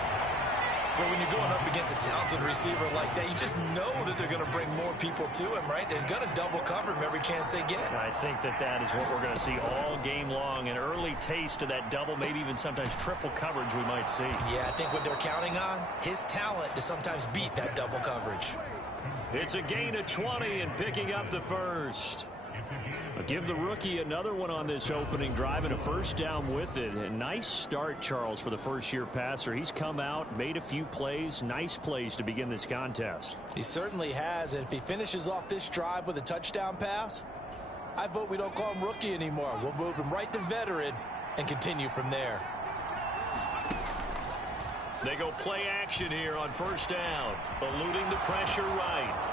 But when you're going up against a talented receiver like that, you just know that they're going to bring more people to him, right? They're going to double cover him every chance they get. I think that is what we're going to see all game long. An early taste of that double, maybe even sometimes triple coverage we might see. Yeah, I think what they're counting on, his talent to sometimes beat that double coverage. It's a gain of 20 and picking up the first. I'll give the rookie another one on this opening drive and a first down with it. A nice start, Charles, for the first-year passer. He's come out, made a few plays, nice plays to begin this contest. He certainly has, and if he finishes off this drive with a touchdown pass, I vote we don't call him rookie anymore. We'll move him right to veteran and continue from there. They go play action here on first down, eluding the pressure right.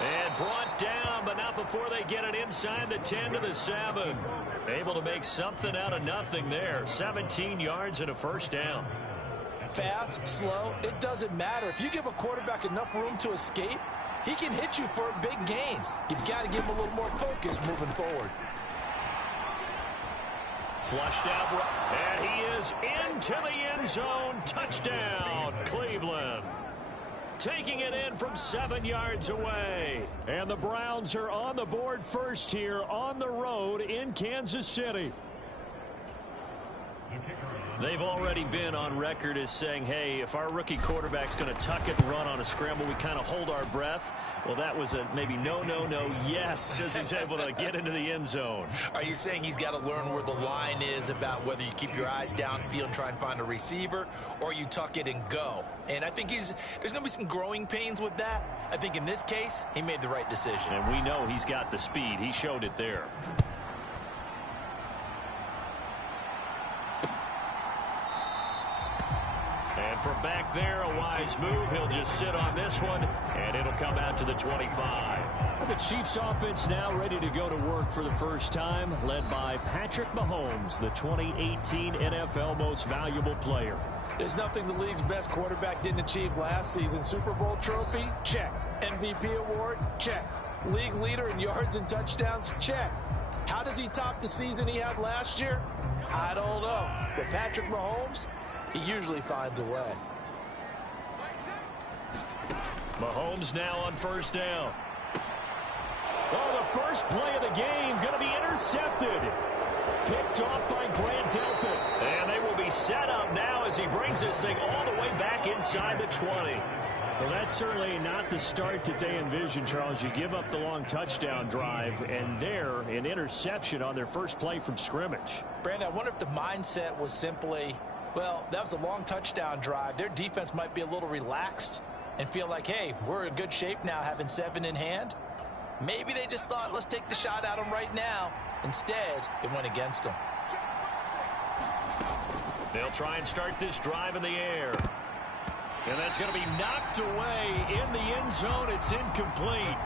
And brought down, but not before they get it inside the 10 to the 7. Able to make something out of nothing there. 17 yards and a first down. Fast, slow, it doesn't matter. If you give a quarterback enough room to escape, he can hit you for a big gain. You've got to give him a little more focus moving forward. Flushed out, and he is into the end zone. Touchdown, Cleveland. Taking it in from 7 yards away. And the Browns are on the board first here on the road in Kansas City. They've already been on record as saying, hey, if our rookie quarterback's going to tuck it and run on a scramble, we kind of hold our breath. Well, that was a maybe no, yes, as he's able to get into the end zone. Are you saying he's got to learn where the line is about whether you keep your eyes downfield and try and find a receiver, or you tuck it and go? And I think there's going to be some growing pains with that. I think in this case, he made the right decision. And we know he's got the speed. He showed it there. And from back there, a wise move. He'll just sit on this one, and it'll come out to the 25. The Chiefs offense now ready to go to work for the first time, led by Patrick Mahomes, the 2018 NFL Most Valuable Player. There's nothing the league's best quarterback didn't achieve last season. Super Bowl trophy? Check. MVP award? Check. League leader in yards and touchdowns? Check. How does he top the season he had last year? I don't know. But Patrick Mahomes, he usually finds a way. Mahomes now on first down. Oh, the first play of the game going to be intercepted. Picked off by Grant Delpit. And they will be set up now as he brings this thing all the way back inside the 20. Well, that's certainly not the start that they envisioned, Charles. You give up the long touchdown drive, and there, an interception on their first play from scrimmage. Brandon, I wonder if the mindset was simply, well, that was a long touchdown drive. Their defense might be a little relaxed and feel like, hey, we're in good shape now having 7 in hand. Maybe they just thought, let's take the shot at them right now. Instead, it went against them. They'll try and start this drive in the air. And that's going to be knocked away in the end zone. It's incomplete.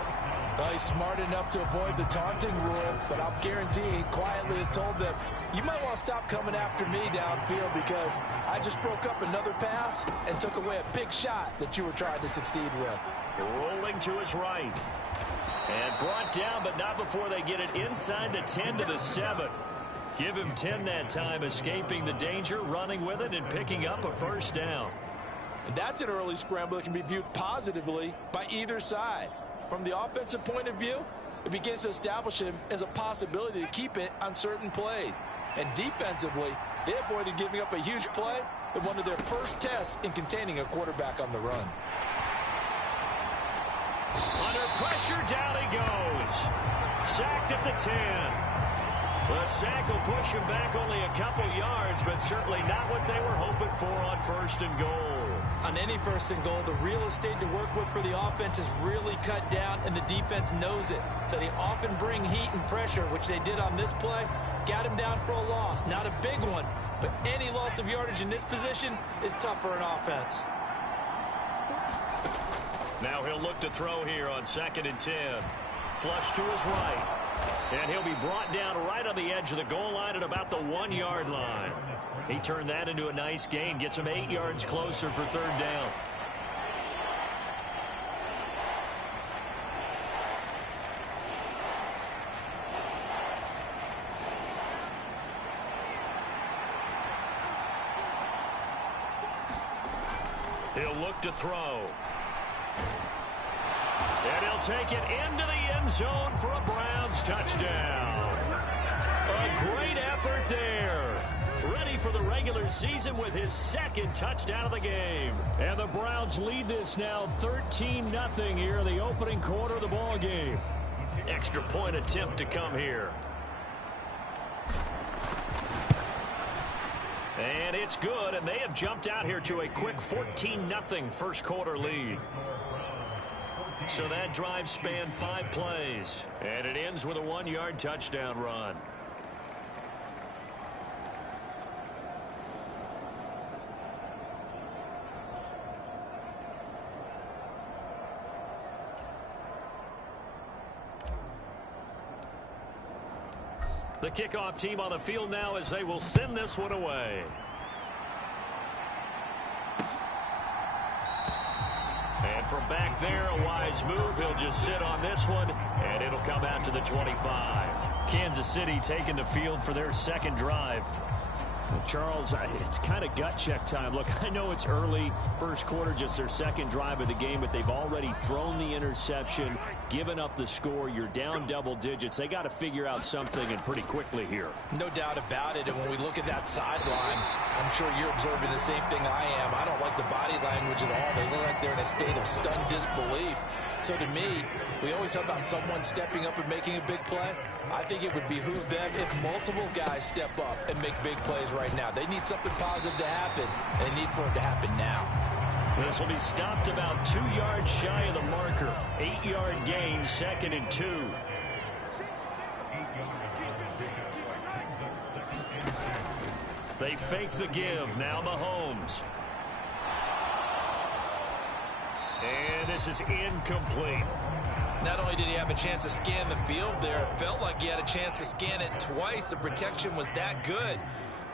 Well, he's smart enough to avoid the taunting rule, but I'll guarantee he quietly has told them, you might want to stop coming after me downfield because I just broke up another pass and took away a big shot that you were trying to succeed with. Rolling to his right. And brought down, but not before they get it inside the 10 to the 7. Give him 10 that time, escaping the danger, running with it, and picking up a first down. And that's an early scramble that can be viewed positively by either side. From the offensive point of view, it begins to establish him as a possibility to keep it on certain plays. And defensively, they avoided giving up a huge play in one of their first tests in containing a quarterback on the run. Under pressure, down he goes. Sacked at the 10. The sack will push him back only a couple yards, but certainly not what they were hoping for on first and goal. On any first and goal, the real estate to work with for the offense is really cut down, and the defense knows it. So they often bring heat and pressure, which they did on this play. Got him down for a loss. Not a big one, but any loss of yardage in this position is tough for an offense. Now he'll look to throw here on 2nd and 10. Flush to his right. And he'll be brought down right on the edge of the goal line at about the 1-yard line. He turned that into a nice gain. Gets him 8 yards closer for 3rd down. He'll look to throw. And he'll take it into the end zone for a Browns touchdown. A great effort there. Ready for the regular season with his 2nd touchdown of the game. And the Browns lead this now 13-0 here in the opening quarter of the ball game. Extra point attempt to come here. And it's good, and they have jumped out here to a quick 14-0 first quarter lead. So that drive spanned 5 plays, and it ends with a 1-yard touchdown run. The kickoff team on the field now as they will send this one away. And from back there, a wise move. He'll just sit on this one, and it'll come out to the 25. Kansas City taking the field for their second drive. Well, Charles, it's kind of gut check time. Look, I know it's early, first quarter, just their second drive of the game, but they've already thrown the interception, given up the score. You're down double digits. They got to figure out something, and pretty quickly here. No doubt about it. And when we look at that sideline, I'm sure you're observing the same thing I am. I don't like the body language at all. They look like they're in a state of stunned disbelief. So to me, we always talk about someone stepping up and making a big play. I think it would behoove them if multiple guys step up and make big plays right now. They need something positive to happen, and they need for it to happen now. This will be stopped about 2 yards shy of the marker. 8-yard gain, 2nd and 2. They fake the give. Now Mahomes. And this is incomplete. Not only did he have a chance to scan the field there, it felt like he had a chance to scan it twice. The protection was that good.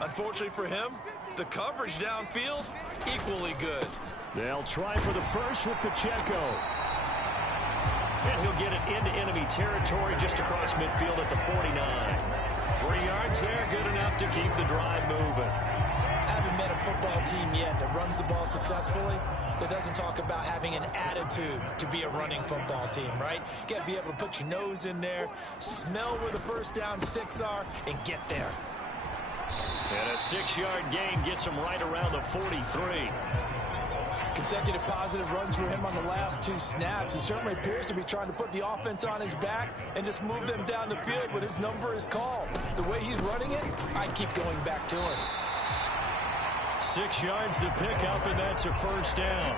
Unfortunately for him, the coverage downfield, equally good. They'll try for the first with Pacheco. And he'll get it into enemy territory just across midfield at the 49. 3 yards there, good enough to keep the drive moving. I haven't met a football team yet that runs the ball successfully that doesn't talk about having an attitude to be a running football team, right? You got to be able to put your nose in there, smell where the first down sticks are, and get there. And a 6-yard gain gets him right around the 43. Consecutive positive runs for him on the last 2 snaps. He certainly appears to be trying to put the offense on his back and just move them down the field, but his number is called. The way he's running it, I'd keep going back to him. 6 yards to pick up, and that's a first down.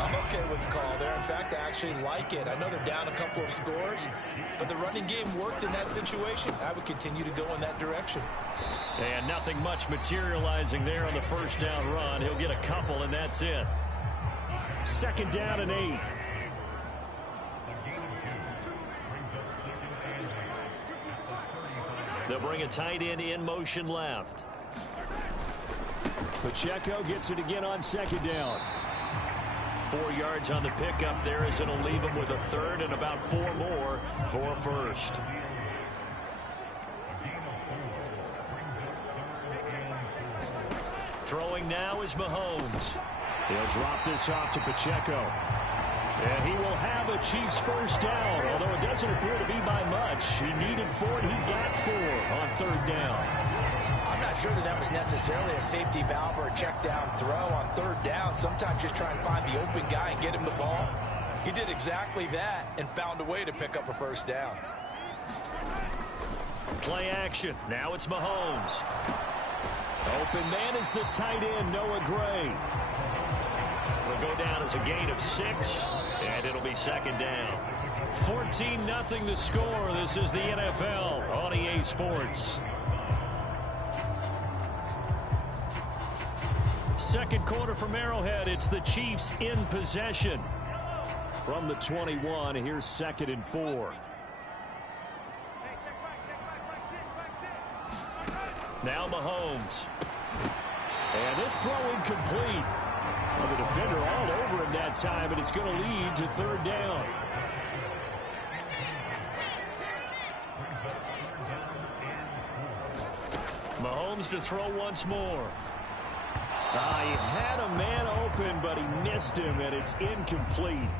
I'm okay with the call there. In fact, I actually like it. I know they're down a couple of scores, but the running game worked in that situation. I would continue to go in that direction. And nothing much materializing there on the first down run. He'll get a couple, and that's it. 2nd down and 8. They'll bring a tight end in motion left. Pacheco gets it again on 2nd down. 4 yards on the pickup there as it'll leave him with a 3rd and about 4 more for a first. Throwing now is Mahomes. He'll drop this off to Pacheco. And he will have a Chiefs first down, although it doesn't appear to be by much. He needed 4, and he got 4 on 3rd down. I'm not sure that was necessarily a safety valve or a check down throw on 3rd down. Sometimes just try and find the open guy and get him the ball. He did exactly that and found a way to pick up a first down. Play action. Now it's Mahomes. Open man is the tight end, Noah Gray. It'll go down as a gain of 6, and it'll be 2nd down. 14-0 the score. This is the NFL on EA Sports. Second quarter from Arrowhead. It's the Chiefs in possession. From the 21, here's 2nd and 4. Now Mahomes. And this throw incomplete. Well, the defender all over him that time, and it's going to lead to 3rd down. Mahomes to throw once more. He had a man open, but he missed him, and it's incomplete.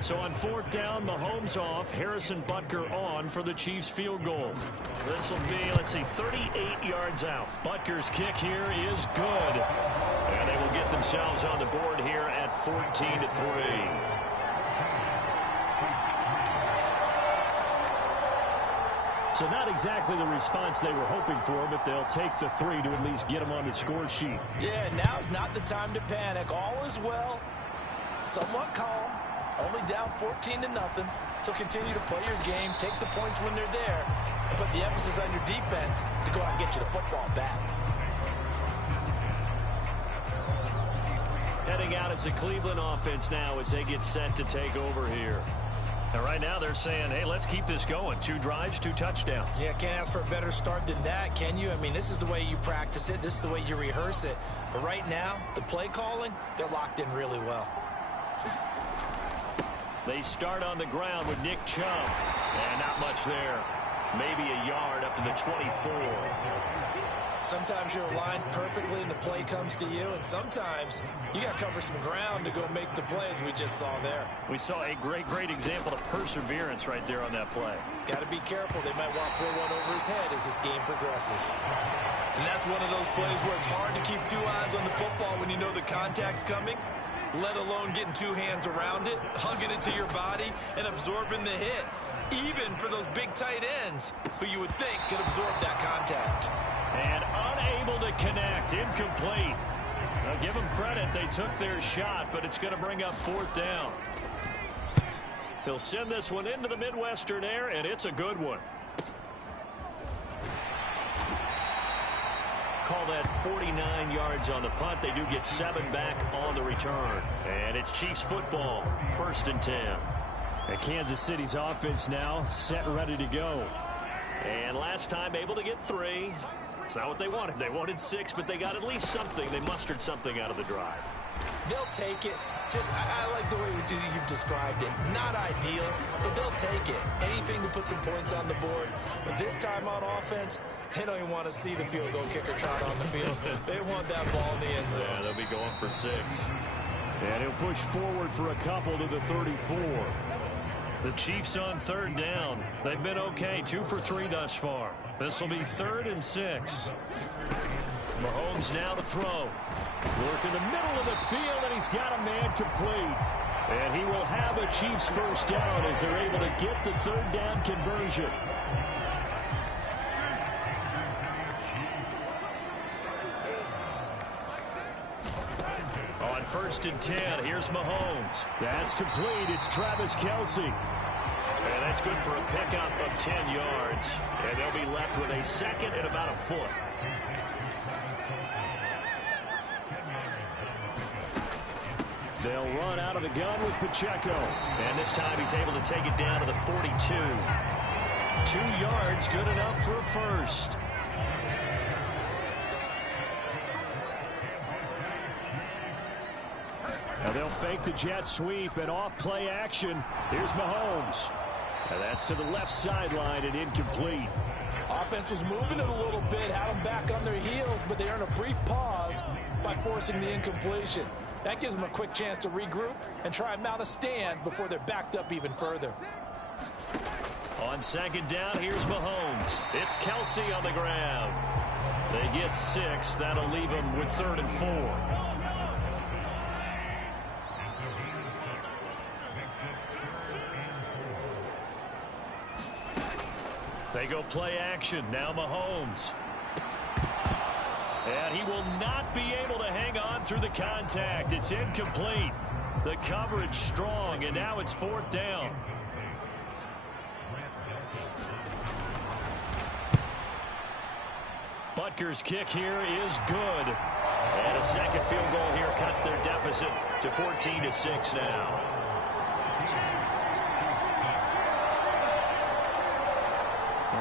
So on 4th down, Mahomes off, Harrison Butker on for the Chiefs field goal. This will be, let's see, 38 yards out. Butker's kick here is good. And they will get themselves on the board here at 14-3. So not exactly the response they were hoping for, but they'll take the 3 to at least get them on the score sheet. Yeah, now's not the time to panic. All is well, somewhat calm, only down 14-0. So continue to play your game, take the points when they're there, and put the emphasis on your defense to go out and get you the football back. Heading out as the Cleveland offense now as they get set to take over here. And right now they're saying, hey, let's keep this going. 2 drives, 2 touchdowns. Yeah, can't ask for a better start than that, can you? I mean, this is the way you practice it. This is the way you rehearse it. But right now, the play calling, they're locked in really well. They start on the ground with Nick Chubb. And not much there. Maybe a yard up to the 24. Sometimes you're aligned perfectly and the play comes to you, and sometimes you got to cover some ground to go make the play, as we just saw there. We saw a great example of perseverance right there on that play. Got to be careful. They might want to throw one over his head as this game progresses. And that's one of those plays where it's hard to keep 2 eyes on the football when you know the contact's coming, let alone getting 2 hands around it, hugging it to your body, and absorbing the hit. Even for those big tight ends who you would think could absorb that contact. And unable to connect, incomplete. Now give them credit, they took their shot, but it's going to bring up 4th down. He'll send this one into the Midwestern air, and it's a good one. Call that 49 yards on the punt. They do get 7 back on the return. And it's Chiefs football, 1st and 10. And Kansas City's offense now set, ready to go. And last time able to get 3. It's not what they wanted. They wanted 6, but they got at least something. They mustered something out of the drive. They'll take it. I like the way you've described it. Not ideal, but they'll take it. Anything to put some points on the board. But this time on offense, they don't even want to see the field goal kicker trot on the field. They want that ball in the end zone. Yeah, they'll be going for 6. And he'll push forward for a couple to the 34. The Chiefs on 3rd down. They've been okay, 2 for 3 thus far. This will be 3rd and 6. Mahomes now to throw. Work in the middle of the field, and he's got a man complete. And he will have a Chiefs 1st down as they're able to get the 3rd down conversion. On 1st and 10, here's Mahomes. That's complete. It's Travis Kelce. And that's good for a pickup of 10 yards. And they'll be left with a 2nd and about a foot. They'll run out of the gun with Pacheco. And this time he's able to take it down to the 42. 2 yards, good enough for a 1st. Now they'll fake the jet sweep and off play action. Here's Mahomes. And that's to the left sideline and incomplete. Offense was moving it a little bit, had them back on their heels, but they earned a brief pause by forcing the incompletion. That gives them a quick chance to regroup and try and mount a stand before they're backed up even further. On 2nd down, here's Mahomes. It's Kelce on the ground. They get 6. That'll leave them with 3rd and 4. They go play action. Now Mahomes. And he will not be able to hang on through the contact. It's incomplete. The coverage strong, and now it's 4th down. Butker's kick here is good. And a 2nd field goal here cuts their deficit to 14-6 now.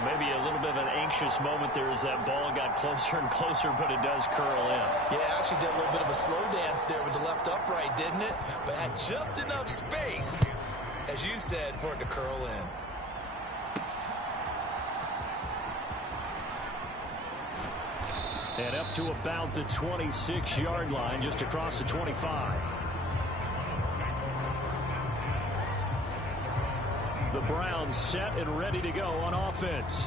Maybe a little bit of an anxious moment there as that ball got closer and closer, but it does curl in. Yeah, actually did a little bit of a slow dance there with the left upright, didn't it? But had just enough space, as you said, for it to curl in. And up to about the 26-yard line, just across the 25. The Browns set and ready to go on offense.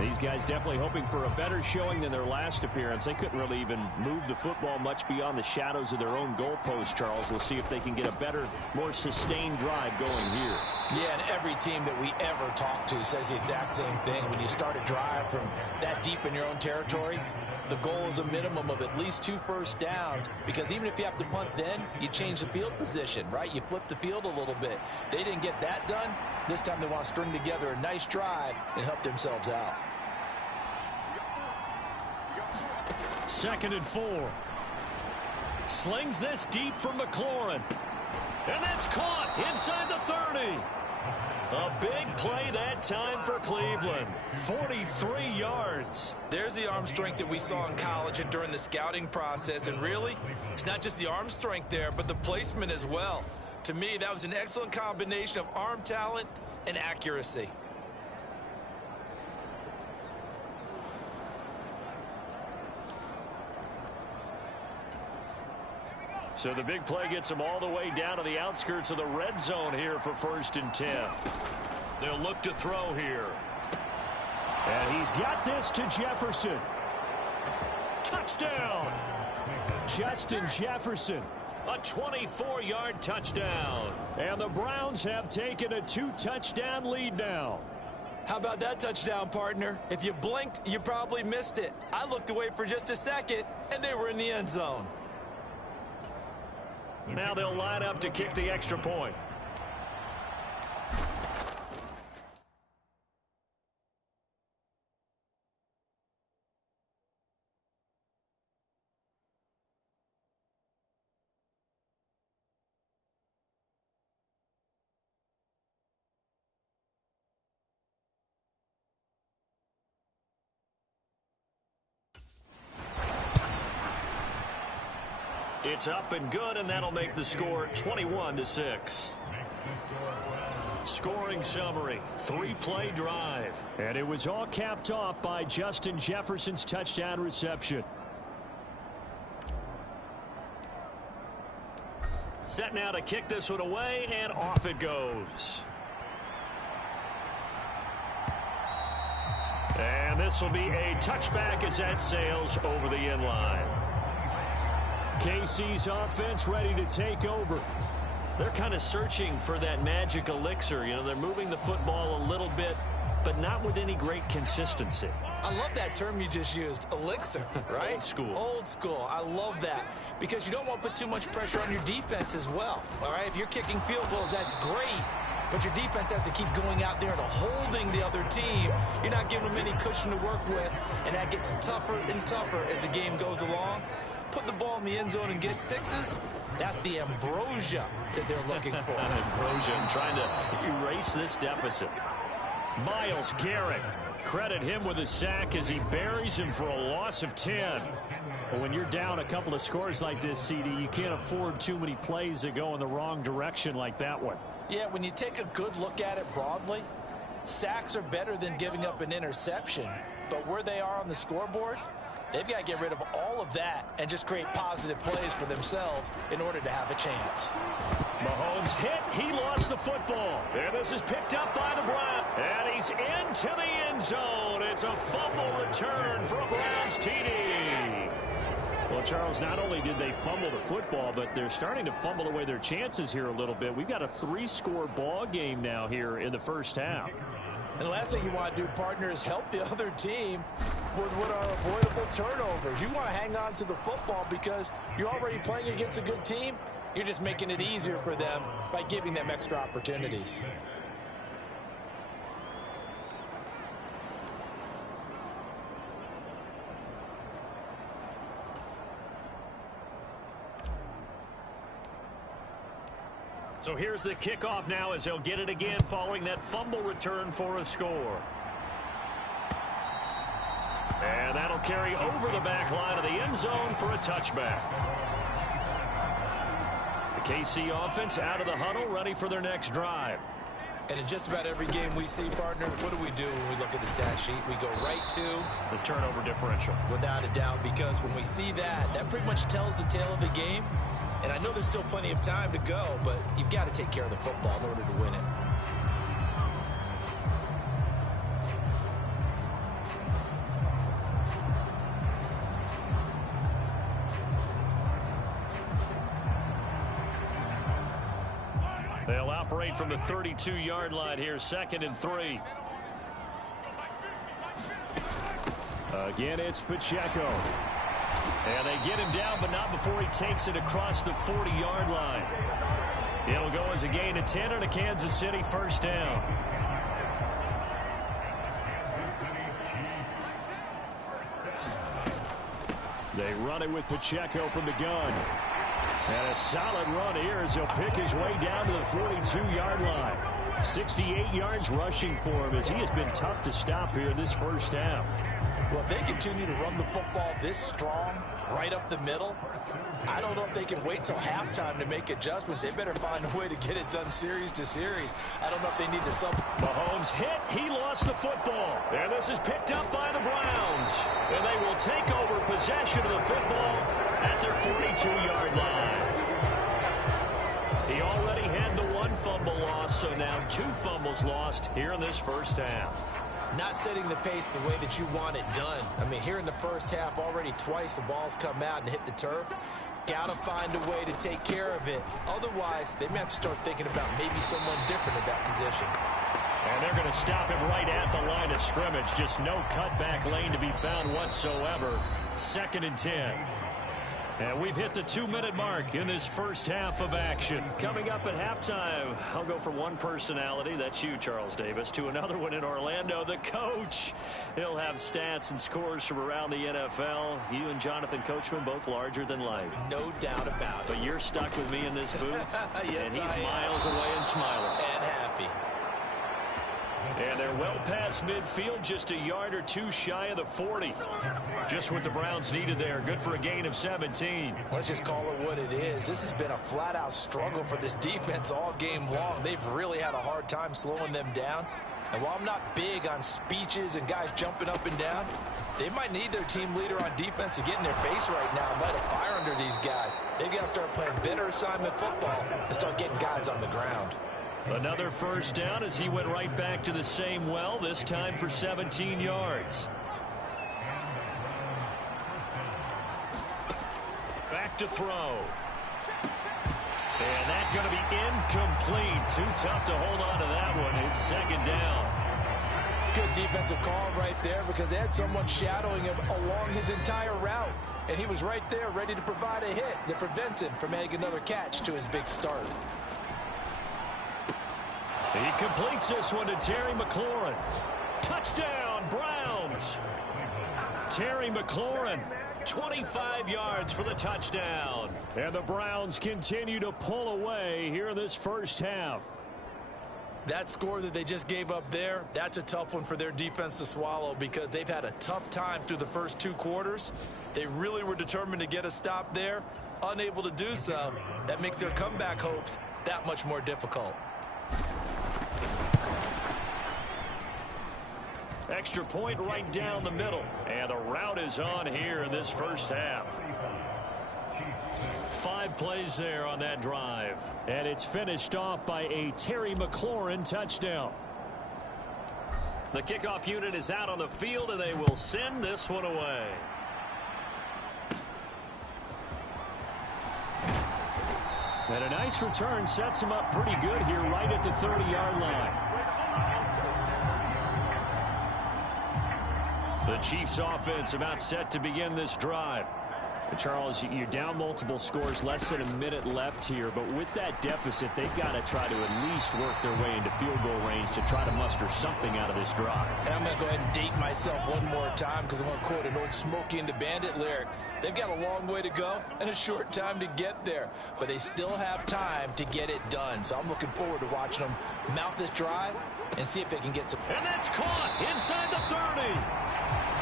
These guys definitely hoping for a better showing than their last appearance. They couldn't really even move the football much beyond the shadows of their own goalpost, Charles. We'll see if they can get a better, more sustained drive going here. Yeah, and every team that we ever talk to says the exact same thing. When you start a drive from that deep in your own territory, the goal is a minimum of at least 2 first downs, because even if you have to punt then, you change the field position, right? You flip the field a little bit. They didn't get that done. This time they want to string together a nice drive and help themselves out. 2nd and 4. Slings this deep from McLaurin. And that's caught inside the 30. A big play that time for Cleveland. 43 yards. There's the arm strength that we saw in college and during the scouting process. And really, it's not just the arm strength there, but the placement as well. To me, that was an excellent combination of arm talent and accuracy. So the big play gets them all the way down to the outskirts of the red zone here for 1st and 10. They'll look to throw here. And he's got this to Jefferson. Touchdown! Justin Jefferson. A 24-yard touchdown. And the Browns have taken a 2-touchdown lead now. How about that touchdown, partner? If you blinked, you probably missed it. I looked away for just a second, and they were in the end zone. Now they'll line up to kick the extra point. It's up and good, and that'll make the score 21-6. Scoring summary, 3-play drive. And it was all capped off by Justin Jefferson's touchdown reception. Set now to kick this one away, and off it goes. And this will be a touchback as that sails over the end line. KC's offense ready to take over. They're kind of searching for that magic elixir. You know, they're moving the football a little bit, but not with any great consistency. I love that term you just used, elixir, right? Old school. Old school. I love that, because you don't want to put too much pressure on your defense as well. All right, if you're kicking field goals, that's great, but your defense has to keep going out there and holding the other team. You're not giving them any cushion to work with, and that gets tougher and tougher as the game goes along. Put the ball in the end zone and get 6s. That's the ambrosia that they're looking for. Ambrosia and trying to erase this deficit. Myles Garrett. Credit him with a sack as he buries him for a loss of 10. But when you're down a couple of scores like this, CD, you can't afford too many plays that go in the wrong direction like that one. Yeah, when you take a good look at it broadly, sacks are better than giving up an interception. But where they are on the scoreboard, they've got to get rid of all of that and just create positive plays for themselves in order to have a chance. Mahomes hit. He lost the football. And this is picked up by the Browns. And he's into the end zone. It's a fumble return for a Browns TD. Well, Charles, not only did they fumble the football, but they're starting to fumble away their chances here a little bit. We've got a 3-score ball game now here in the first half. And the last thing you want to do, partner, is help the other team with what are avoidable turnovers. You want to hang on to the football because you're already playing against a good team. You're just making it easier for them by giving them extra opportunities. So here's the kickoff now as they'll get it again following that fumble return for a score. And that'll carry over the back line of the end zone for a touchback. The KC offense out of the huddle, ready for their next drive. And in just about every game we see, partner, what do we do when we look at the stat sheet? We go right to the turnover differential. Without a doubt, because when we see that, that pretty much tells the tale of the game. And I know there's still plenty of time to go, but you've got to take care of the football in order to win it. They'll operate from the 32-yard line here, 2nd and 3. Again, it's Pacheco. And they get him down, but not before he takes it across the 40-yard line. It'll go as a gain of 10 and a Kansas City first down. They run it with Pacheco from the gun. And a solid run here as he'll pick his way down to the 42-yard line. 68 yards rushing for him as he has been tough to stop here this first half. Well, if they continue to run the football this strong, right up the middle, I don't know if they can wait till halftime to make adjustments. They better find a way to get it done series to series. I don't know if they need to sub. Mahomes hit. He lost the football. And this is picked up by the Browns. And they will take over possession of the football at their 42-yard line. He already had the 1 fumble loss, so now 2 fumbles lost here in this first half. Not setting the pace the way that you want it done. I mean, here in the first half, already twice the ball's come out and hit the turf. Got to find a way to take care of it. Otherwise, they may have to start thinking about maybe someone different at that position. And they're going to stop him right at the line of scrimmage. Just no cutback lane to be found whatsoever. 2nd and 10. And we've hit the 2-minute mark in this first half of action. Coming up at halftime, I'll go from one personality, that's you, Charles Davis, to another one in Orlando, the coach. He'll have stats and scores from around the NFL. You and Jonathan Coachman, both larger than life. No doubt about it. But you're stuck with me in this booth, yes, and he's miles away and smiling. And happy. And they're well past midfield, just a yard or 2 shy of the 40. Just what the Browns needed there. Good for a gain of 17. Let's just call it what it is. This has been a flat-out struggle for this defense all game long. They've really had a hard time slowing them down. And while I'm not big on speeches and guys jumping up and down, they might need their team leader on defense to get in their face right now and light a fire under these guys. They've got to start playing better assignment football and start getting guys on the ground. Another first down as he went right back to the same well, this time for 17 yards. Back to throw. And that's going to be incomplete. Too tough to hold on to that one. It's 2nd down. Good defensive call right there because they had someone shadowing him along his entire route. And he was right there ready to provide a hit that prevents him from making another catch to his big start. He completes this one to Terry McLaurin. Touchdown, Browns. Terry McLaurin, 25 yards for the touchdown. And the Browns continue to pull away here in this first half. That score that they just gave up there, that's a tough one for their defense to swallow because they've had a tough time through the first 2 quarters. They really were determined to get a stop there, unable to do so. That makes their comeback hopes that much more difficult. Extra point right down the middle. And the route is on here in this first half. 5 plays there on that drive. And it's finished off by a Terry McLaurin touchdown. The kickoff unit is out on the field, and they will send this one away. And a nice return sets him up pretty good here right at the 30-yard line. The Chiefs offense about set to begin this drive. Charles, you're down multiple scores, less than a minute left here, but with that deficit, they've got to try to at least work their way into field goal range to try to muster something out of this drive. And I'm going to go ahead and date myself one more time because I'm going to quote an old Smokey and the Bandit lyric. They've got a long way to go and a short time to get there, but they still have time to get it done. So I'm looking forward to watching them mount this drive and see if they can get some. And that's caught inside the 30.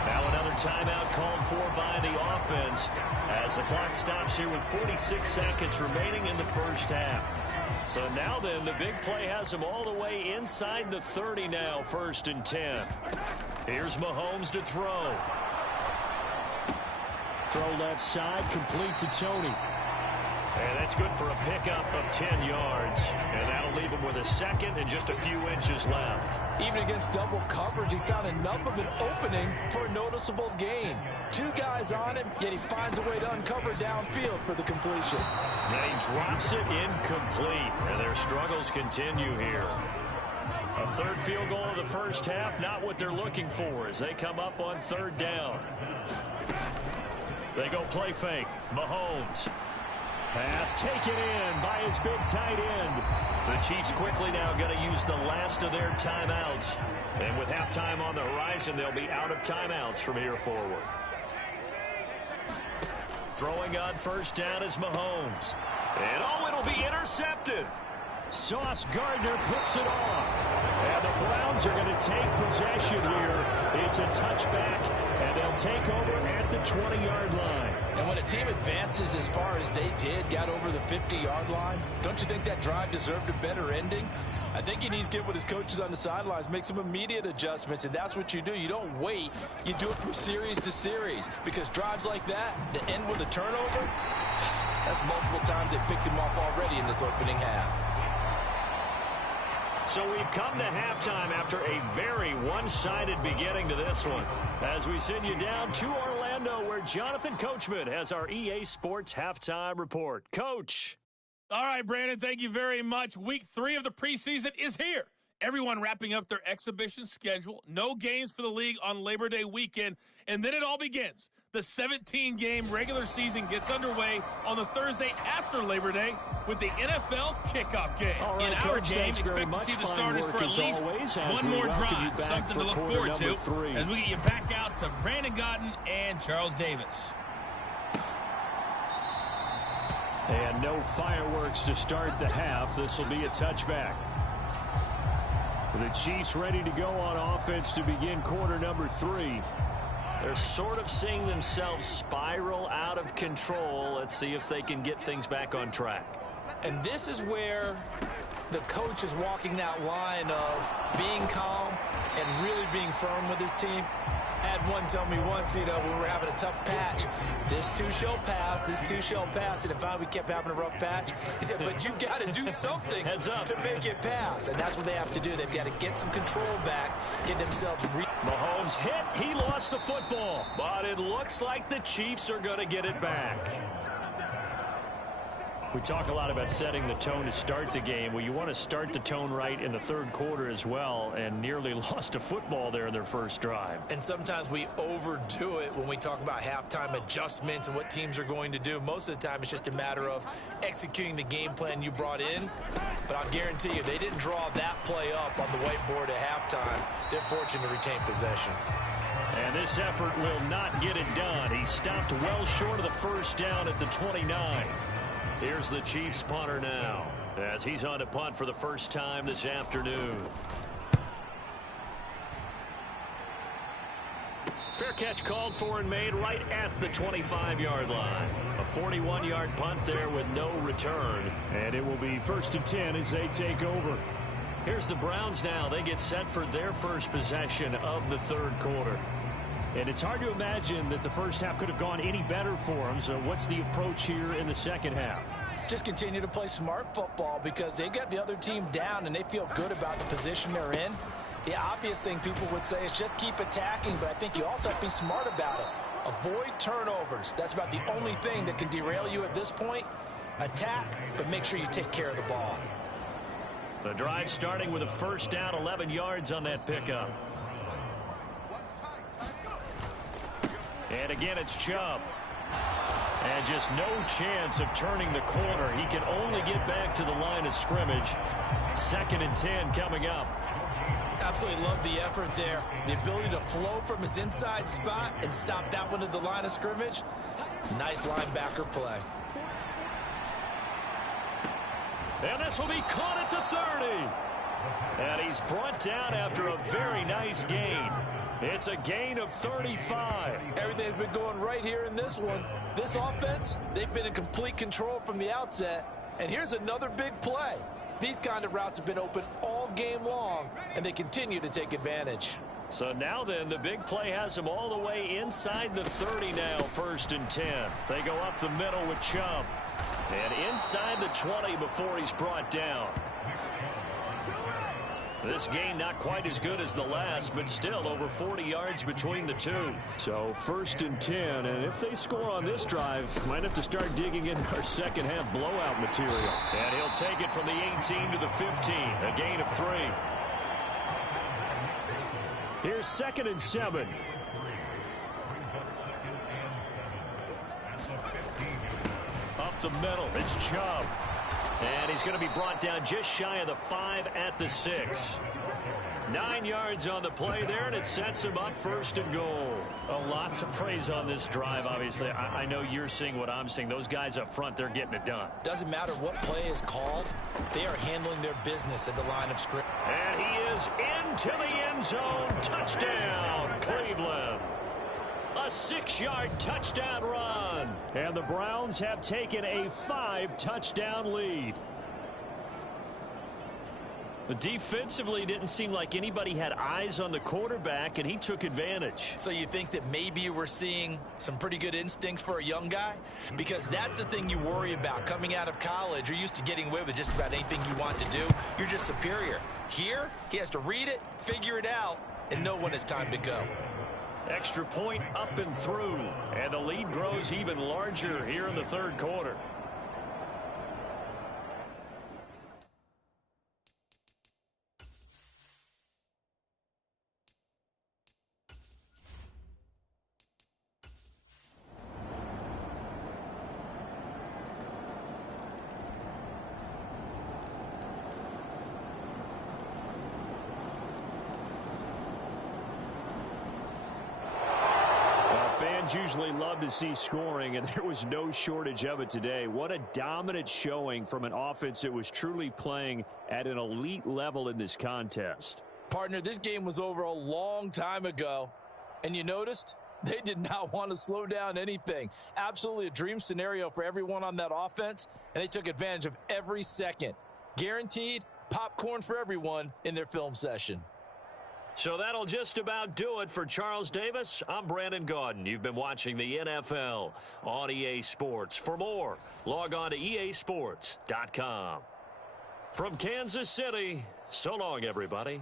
Now another timeout called for by the offense as the clock stops here with 46 seconds remaining in the first half. So now then, the big play has them all the way inside the 30 now, 1st and 10. Here's Mahomes to throw. Throw left side, complete to Tony. And that's good for a pickup of 10 yards. And that'll leave him with a second and just a few inches left. Even against double coverage, he found enough of an opening for a noticeable gain. 2 guys on him, yet he finds a way to uncover downfield for the completion. And he drops it incomplete. And their struggles continue here. A third field goal of the first half, not what they're looking for as they come up on 3rd down. They go play fake. Mahomes. Pass taken in by his big tight end. The Chiefs quickly now going to use the last of their timeouts. And with halftime on the horizon, they'll be out of timeouts from here forward. Throwing on 1st down is Mahomes. And it'll be intercepted. Sauce Gardner picks it off. And the Browns are going to take possession here. It's a touchback, and they'll take over at the 20-yard line. And when a team advances as far as they did, got over the 50-yard line, don't you think that drive deserved a better ending? I think he needs to get with his coaches on the sidelines, make some immediate adjustments, and that's what you do. You don't wait. You do it from series to series, because drives like that end with a turnover, that's multiple times they picked him off already in this opening half. So we've come to halftime after a very one-sided beginning to this one. As we send you down to Orlando, where Jonathan Coachman has our EA Sports Halftime Report. Coach. All right, Brandon, thank you very much. Week 3 of the preseason is here. Everyone wrapping up their exhibition schedule. No games for the league on Labor Day weekend. And then it all begins. The 17-game regular season gets underway on the Thursday after Labor Day with the NFL kickoff game. All right, in our Coach, game, expect to see the starters for at least one more drive. Something to look forward to as we get you back out to Brandon Gaudin and Charles Davis. And no fireworks to start the half. This will be a touchback. The Chiefs ready to go on offense to begin quarter number 3. They're sort of seeing themselves spiral out of control. Let's see if they can get things back on track. And this is where the coach is walking that line of being calm and really being firm with his team. I had one tell me once, when we were having a tough patch, this too shall pass, this too shall pass. And finally we kept having a rough patch. He said, but you got to do something to make it pass. And that's what they have to do. They've got to get some control back, get themselves Mahomes hit. He lost the football. But it looks like the Chiefs are going to get it back. We talk a lot about setting the tone to start the game. Well, you want to start the tone right in the 3rd quarter as well, and nearly lost a football there in their first drive. And sometimes we overdo it when we talk about halftime adjustments and what teams are going to do. Most of the time, it's just a matter of executing the game plan you brought in. But I'll guarantee you, they didn't draw that play up on the whiteboard at halftime. They're fortunate to retain possession. And this effort will not get it done. He stopped well short of the first down at the 29. Here's the Chiefs punter now as he's on to punt for the first time this afternoon. Fair catch called for and made right at the 25-yard line. A 41-yard punt there with no return. And it will be 1st and 10 as they take over. Here's the Browns now. They get set for their first possession of the 3rd quarter. And it's hard to imagine that the first half could have gone any better for them. So what's the approach here in the second half? Just continue to play smart football because they got the other team down and they feel good about the position they're in. The obvious thing people would say is just keep attacking, but I think you also have to be smart about it. Avoid turnovers. That's about the only thing that can derail you at this point. Attack, but make sure you take care of the ball. The drive starting with a first down, 11 yards on that pickup. And again, it's Chubb. And just no chance of turning the corner. He can only get back to the line of scrimmage. 2nd and 10 coming up. Absolutely love the effort there. The ability to flow from his inside spot and stop that one at the line of scrimmage. Nice linebacker play. And this will be caught at the 30. And he's brought down after a very nice gain. It's a gain of 35. Everything's been going right here in this one. This offense, they've been in complete control from the outset. And here's another big play. These kind of routes have been open all game long, and they continue to take advantage. So now then, the big play has them all the way inside the 30 now, 1st and 10. They go up the middle with Chubb. And inside the 20 before he's brought down. This game not quite as good as the last, but still over 40 yards between the two. So 1st and 10, and if they score on this drive, might have to start digging into our second half blowout material. And he'll take it from the 18 to the 15, a gain of 3. Here's 2nd and 7. Up the middle, it's Chubb. And he's going to be brought down just shy of the 5 at the 6. 9 yards on the play there, and it sets him up 1st and goal. A lot to praise on this drive, obviously. I know you're seeing what I'm seeing. Those guys up front, they're getting it done. Doesn't matter what play is called. They are handling their business at the line of scrimmage. And he is into the end zone. Touchdown, Cleveland. A 6-yard touchdown run. And the Browns have taken a 5-touchdown lead. But defensively, didn't seem like anybody had eyes on the quarterback, and he took advantage. So you think that maybe we're seeing some pretty good instincts for a young guy? Because that's the thing you worry about. Coming out of college, you're used to getting away with just about anything you want to do. You're just superior. Here, he has to read it, figure it out, and know when it's time to go. Extra point up and through, and the lead grows even larger here in the 3rd quarter. Fans usually love to see scoring, and there was no shortage of it today. What a dominant showing from an offense that was truly playing at an elite level in this contest. Partner, this game was over a long time ago, and you noticed they did not want to slow down anything. Absolutely a dream scenario for everyone on that offense, and they took advantage of every second. Guaranteed popcorn for everyone in their film session. So that'll just about do it for Charles Davis. I'm Brandon Gaudin. You've been watching the NFL on EA Sports. For more, log on to easports.com. From Kansas City, so long, everybody.